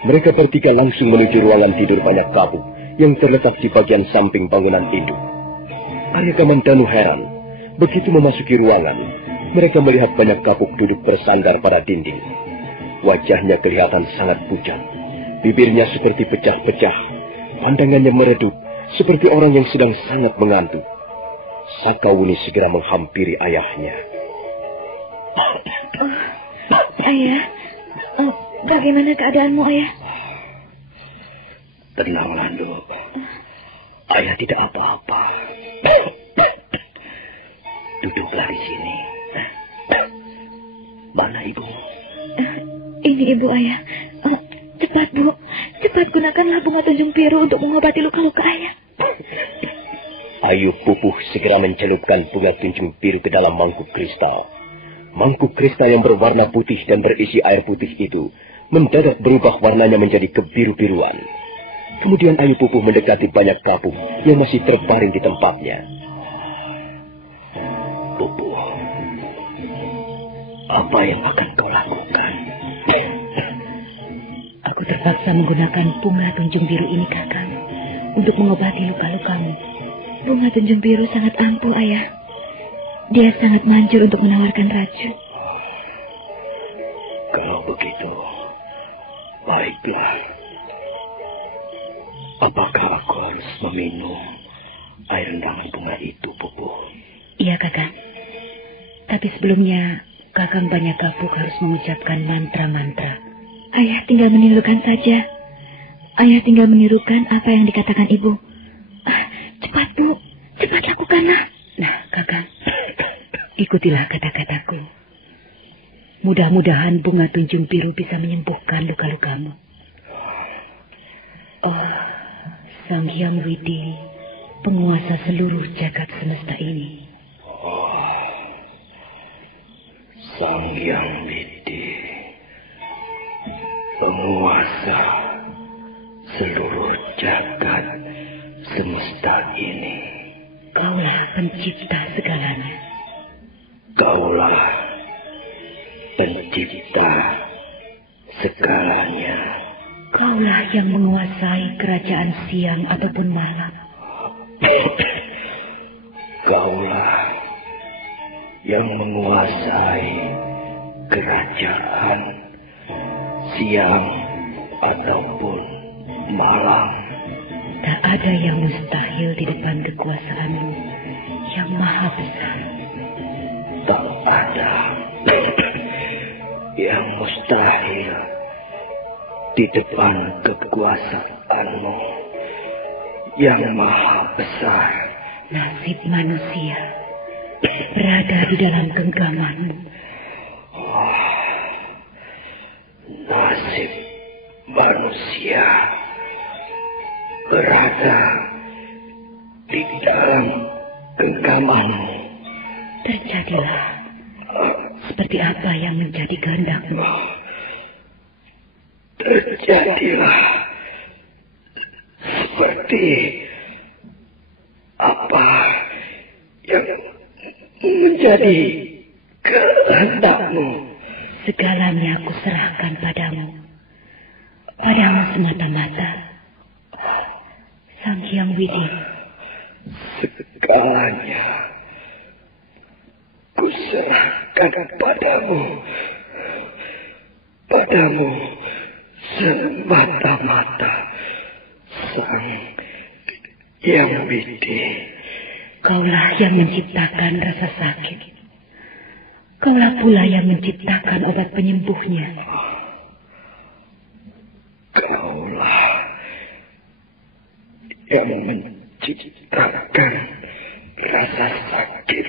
Mereka bertiga langsung menuju ruangan tidur banyak kabuk yang terletak di bagian samping bangunan induk. Arya Kamandanu heran. Begitu memasuki ruangan, mereka melihat banyak kabuk duduk bersandar pada dinding. Wajahnya kelihatan sangat pucat. Bibirnya seperti pecah-pecah. Pandangannya meredup seperti orang yang sedang sangat mengantuk. Sakawuni segera menghampiri ayahnya. Ayah, bagaimana keadaanmu, Ayah? Tenang, Landu. Ayah tidak apa-apa. Duduklah di sini. Mana ibu? Ini ibu, Ayah. Cepat, Bu. Cepat gunakanlah bunga tunjung biru untuk mengobati luka-luka Ayah. Ayu Pupuh segera mencelupkan bunga tunjung biru ke dalam mangkuk kristal. Mangkuk kristal yang berwarna putih dan berisi air putih itu mendadak berubah warnanya menjadi kebiru-biruan. Kemudian Ayu Pupuh mendekati banyak kabuk yang masih terbaring di tempatnya. Pupuh, apa yang akan kau lakukan? Aku terpaksa menggunakan bunga tunjung biru ini, Kakang, untuk mengobati luka-lukamu. Bunga tunjung biru sangat ampuh, Ayah. Dia sangat manjur untuk menawarkan racun. Kalau begitu, baiklah. Apakah aku harus meminum air rendangan bunga itu, Pupuh? Iya, Kakang. Tapi sebelumnya, Kakang banyak kabuk harus mengucapkan mantra-mantra. Ayah tinggal menirukan saja. Ayah tinggal menirukan apa yang dikatakan ibu. Cepat, Bu. Cepat lakukanlah. Nah, Kakang, ikutilah kata-kataku. Mudah-mudahan bunga tunjung biru bisa menyembuhkan luka-lukamu. Oh, Sang Hyang Widi, penguasa seluruh jagat semesta ini. Oh, Sang Hyang Widi, penguasa seluruh jagat semesta ini. Kaulah pencipta segalanya. Kaulah pencipta segalanya. Kaulah yang menguasai kerajaan siang ataupun malam. Kaulah yang menguasai kerajaan siang ataupun malam. Tak ada yang mustahil di depan kekuasaanmu yang maha besar. Tak ada yang mustahil di depan kekuasaanmu yang maha besar. Nasib manusia berada di dalam genggamanmu. Nasib manusia berada di dalam genggamanmu. Terjadilah seperti apa yang menjadi kehendakmu. Terjadilah seperti apa yang menjadi kehendakmu. Segalanya aku serahkan padamu. Padamu semata-mata, Sang Hyang Widi. Segalanya kuserahkan padamu. Padamu semata-mata, Sang Hyang Widi. Kaulah yang menciptakan rasa sakit. Kaulah pula yang menciptakan obat penyembuhnya. Kaulah yang menciptakan rasa sakit.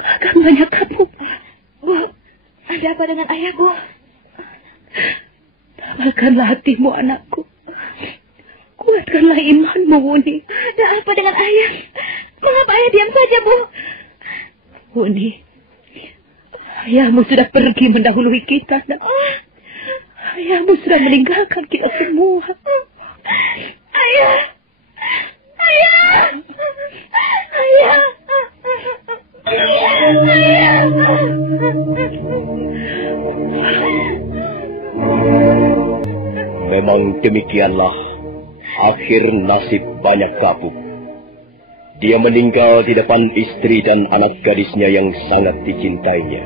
Kakang banyak kapuk. Bu, ada apa dengan ayahku? Tabahkanlah hatimu, anakku. Kuatkanlah imanmu, Wuni. Ada apa dengan ayah? Mengapa ayah diam saja, Bu? Wuni, ayahmu sudah pergi mendahului kita, nak. Ayahmu sudah meninggalkan kita semua. Ayah! Ayah! Ayah! Memang demikianlah akhir nasib banyak kapuk. Dia meninggal di depan istri dan anak gadisnya yang sangat dicintainya.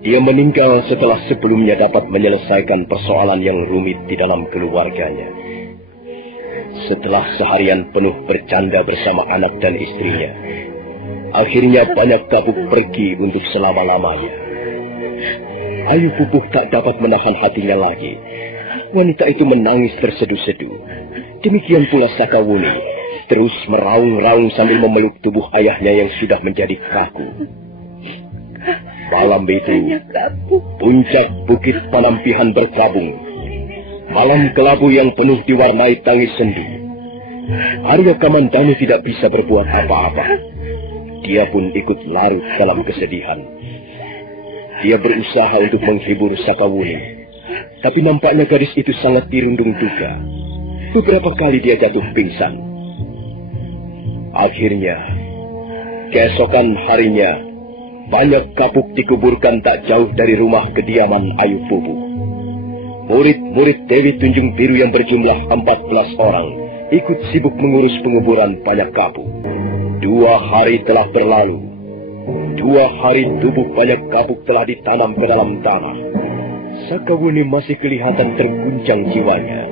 Dia meninggal setelah sebelumnya dapat menyelesaikan persoalan yang rumit di dalam keluarganya. Setelah seharian penuh bercanda bersama anak dan istrinya, akhirnya banyak kapuk pergi untuk selama-lamanya. Ayu Pupuk tak dapat menahan hatinya lagi. Wanita itu menangis terseduh-seduh. Demikian pula Sakawuni terus meraung-raung sambil memeluk tubuh ayahnya yang sudah menjadi kaku. Malam itu, puncak Bukit Panampihan berkabung. Malam kelabu yang penuh diwarnai tangis sendu. Arya Kamandanu tidak bisa berbuat apa-apa. Dia pun ikut larut dalam kesedihan. Dia berusaha untuk menghibur Sakawuni, tapi nampaknya gadis itu sangat dirundung duka. Beberapa kali dia jatuh pingsan. Akhirnya, keesokan harinya, banyak kapuk dikuburkan tak jauh dari rumah kediaman Ayu Pupuk. Murid-murid Dewi Tunjung Biru yang berjumlah 14 orang ikut sibuk mengurus penguburan banyak kapuk. 2 hari telah berlalu. 2 hari tubuh banyak kapuk telah ditanam ke dalam tanah. Sakawuni masih kelihatan terguncang jiwanya.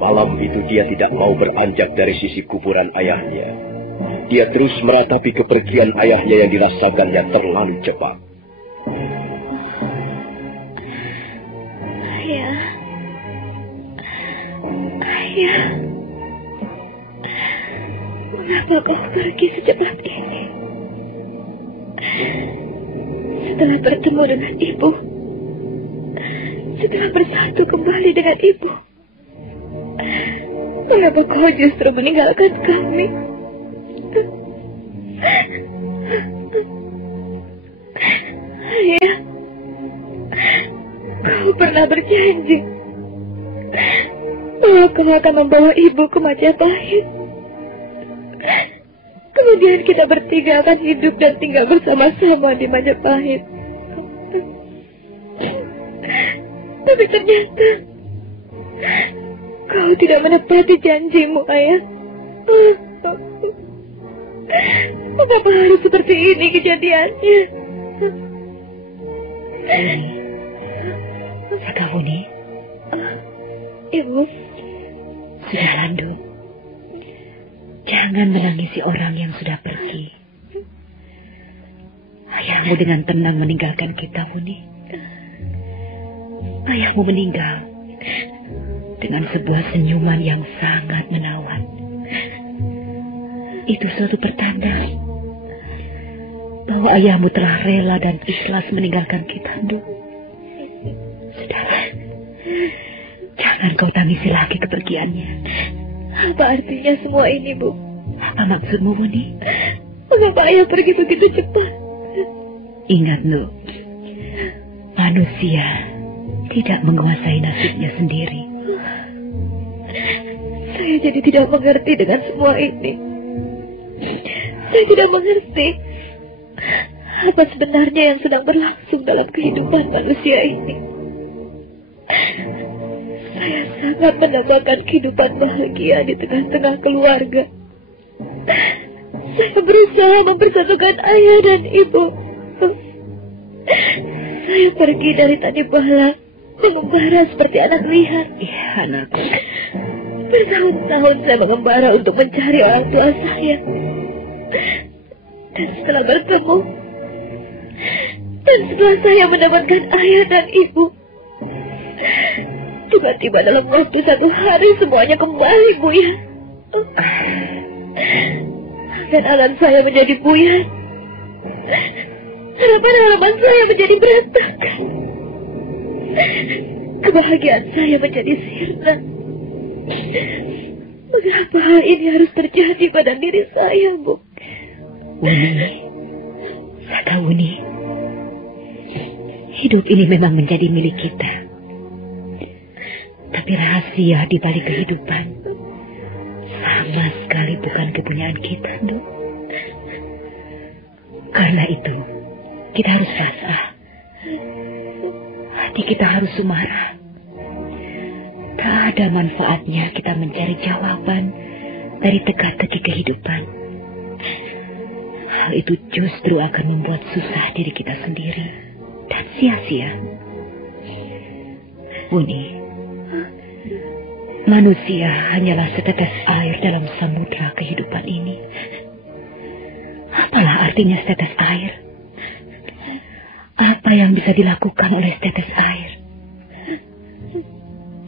Malam itu dia tidak mau beranjak dari sisi kuburan ayahnya. Dia terus meratapi kepergian ayahnya yang dirasakannya terlalu cepat. Ayah, mengapa kau pergi secepat ini? Setelah bertemu dengan ibu, setelah bersatu kembali dengan ibu, mengapa kau justru meninggalkan kami? Ayah, kau pernah berjanji bahwa kau akan membawa ibu ke Majapahit. Kemudian kita bertiga akan hidup dan tinggal bersama-sama di Majapahit. Tapi ternyata kau tidak menepati janjimu, Ayah. Mengapa harus seperti ini kejadiannya? Sakawuni, Ibu, sudah landum. Jangan menangisi orang yang sudah pergi. Ayahmu dengan tenang meninggalkan kita, Wuni. Ayahmu meninggal dengan sebuah senyuman yang sangat menawan. Itu suatu pertanda bahwa ayahmu telah rela dan ikhlas meninggalkan kita, Ndu. Saudara, jangan kau tangisi lagi kepergiannya. apa artinya semua ini, Bu? Apa maksudmu, Wuni? Mengapa ayah pergi begitu cepat? Ingat, Ndu, manusia tidak menguasai nasibnya sendiri. Saya jadi tidak mengerti dengan semua ini. Saya tidak mengerti apa sebenarnya yang sedang berlangsung dalam kehidupan manusia ini. Saya sangat mendambakan kehidupan bahagia di tengah-tengah keluarga. Saya berusaha mempersatukan ayah dan ibu. Saya pergi dari Tani Bala mengembara seperti anak liar. Iya, anakku. Bertahun-tahun saya mengembara untuk mencari orang tua saya. Dan setelah bertemu, dan setelah saya mendapatkan ayah dan ibu, Tiba-tiba dalam waktu 1 hari semuanya kembali buyar. Dan alam saya menjadi buyar. Harapan-harapan saya menjadi berantakan. Kebahagiaan saya menjadi sirna. Mengapa hal ini harus terjadi pada diri saya, Bu? Uni, Sakauni, hidup ini memang menjadi milik kita. Tapi rahasia di balik kehidupan sama sekali bukan kepunyaan kita, Nduk. Karena itu, kita harus pasrah. Hati kita harus sumarah. Tak ada manfaatnya kita mencari jawaban dari teka-teki kehidupan. Hal itu justru akan membuat susah diri kita sendiri dan sia-sia. Uni, manusia hanyalah setetes air dalam samudra kehidupan ini. Apalah artinya setetes air? Apa yang bisa dilakukan oleh setetes air?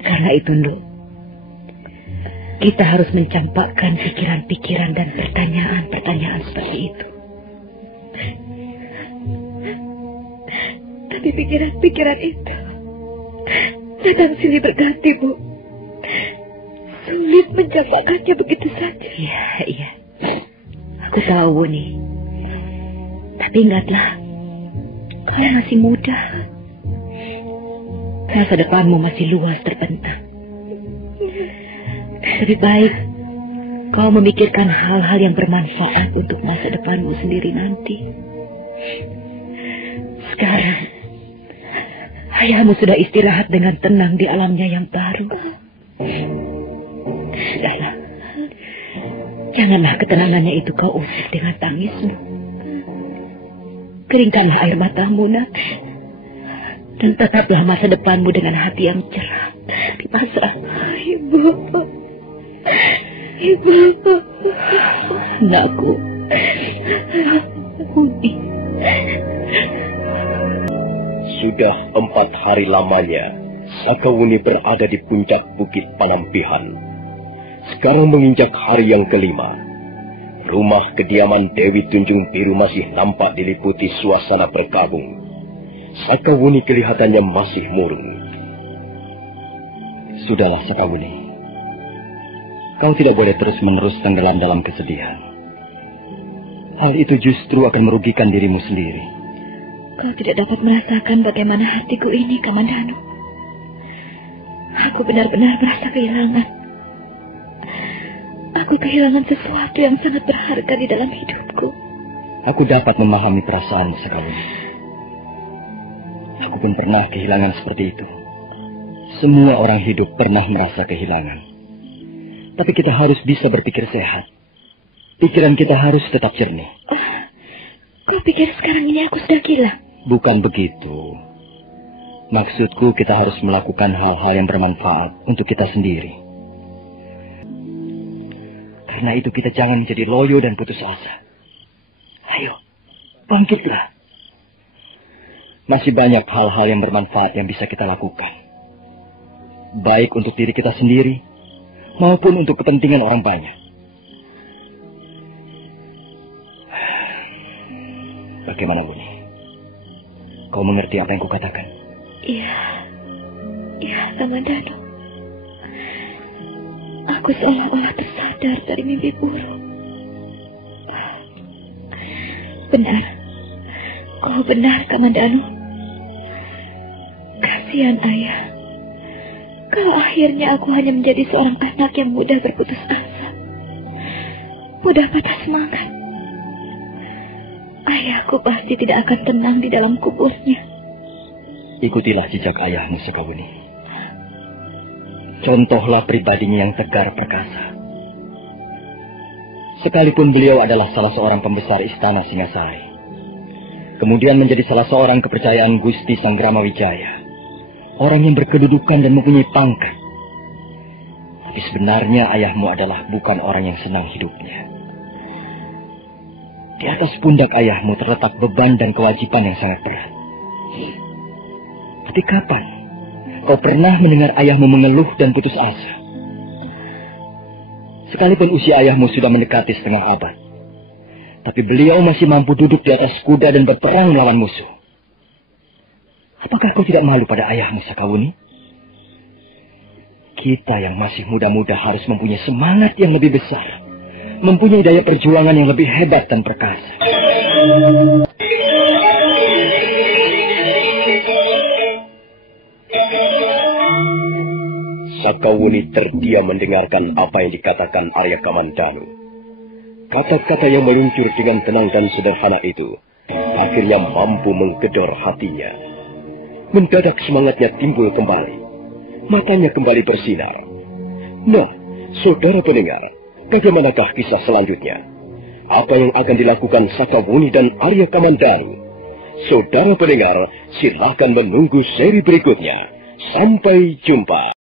Karena itu, Nduk, kita harus mencampakkan pikiran-pikiran dan pertanyaan-pertanyaan seperti itu. Tapi pikiran-pikiran itu datang silih berganti, Bu. Sulit mencampakkannya begitu saja. Iya. Aku tahu, Uni. Tapi ingatlah, kau masih muda. Masa depanmu masih luas terbentang. Lebih baik kau memikirkan hal-hal yang bermanfaat untuk masa depanmu sendiri nanti. Sekarang, ayahmu sudah istirahat dengan tenang di alamnya yang baru. Sudahlah, janganlah ketenangannya itu kau usir dengan tangismu. Keringkanlah air matamu, nak. Dan tetaplah masa depanmu dengan hati yang cerah, tapi pasrah. Ibu. Anakku. Uni. Sudah 4 hari lamanya, Sakauni berada di puncak Bukit Panampihan. Sekarang menginjak hari yang kelima. Rumah kediaman Dewi Tunjung Biru masih nampak diliputi suasana berkabung. Sakauni kelihatannya masih murung. Sudahlah, Sakauni. Kau tidak boleh terus-menerus tenggelam dalam kesedihan. Hal itu justru akan merugikan dirimu sendiri. Kau tidak dapat merasakan bagaimana hatiku ini, Kamandanu. Aku benar-benar merasa kehilangan. Aku kehilangan sesuatu yang sangat berharga di dalam hidupku. Aku dapat memahami perasaanmu, Sakauni. Aku pun pernah kehilangan seperti itu. Semua orang hidup pernah merasa kehilangan. Tapi kita harus bisa berpikir sehat. Pikiran kita harus tetap jernih. Kau pikir sekarang ini aku sudah gila? Bukan begitu. Maksudku kita harus melakukan hal-hal yang bermanfaat untuk kita sendiri. Karena itu kita jangan menjadi loyo dan putus asa. Ayo, bangkitlah. Masih banyak hal-hal yang bermanfaat yang bisa kita lakukan. Baik untuk diri kita sendiri, maupun untuk kepentingan orang banyak. Bagaimana, Buni? Kau mengerti apa yang kukatakan? Iya, Kamandanu. Aku seolah-olah tersadar dari mimpi buruk. Benar. Kau benar, Kamandanu. Kasihan ayah. Kalau akhirnya aku hanya menjadi seorang anak yang mudah berputus asa, mudah patah semangat, ayahku pasti tidak akan tenang di dalam kuburnya. Ikutilah jejak ayahmu, Sakauni. Contohlah pribadinya yang tegar perkasa. Sekalipun beliau adalah salah seorang pembesar istana Singasari, kemudian menjadi salah seorang kepercayaan Gusti Sanggrama Wijaya, orang yang berkedudukan dan mempunyai pangkat. Tapi sebenarnya ayahmu adalah bukan orang yang senang hidupnya. Di atas pundak ayahmu terletak beban dan kewajiban yang sangat berat. Tapi kau pernah mendengar ayahmu mengeluh dan putus asa. Sekalipun usia ayahmu sudah mendekati setengah abad, tapi beliau masih mampu duduk di atas kuda dan berperang melawan musuh. Apakah kau tidak malu pada ayahmu, Sakawuni? Kita yang masih muda-muda harus mempunyai semangat yang lebih besar, mempunyai daya perjuangan yang lebih hebat dan perkasa. Sakawuni terdiam mendengarkan apa yang dikatakan Arya Kamandanu. Kata-kata yang meluncur dengan tenang dan sederhana itu akhirnya mampu menggedor hatinya. Mendadak semangatnya timbul kembali. Matanya kembali bersinar. Nah, saudara pendengar, bagaimanakah kisah selanjutnya? Apa yang akan dilakukan Sakawuni dan Arya Kamandanu? Saudara pendengar, silakan menunggu seri berikutnya. Sampai jumpa.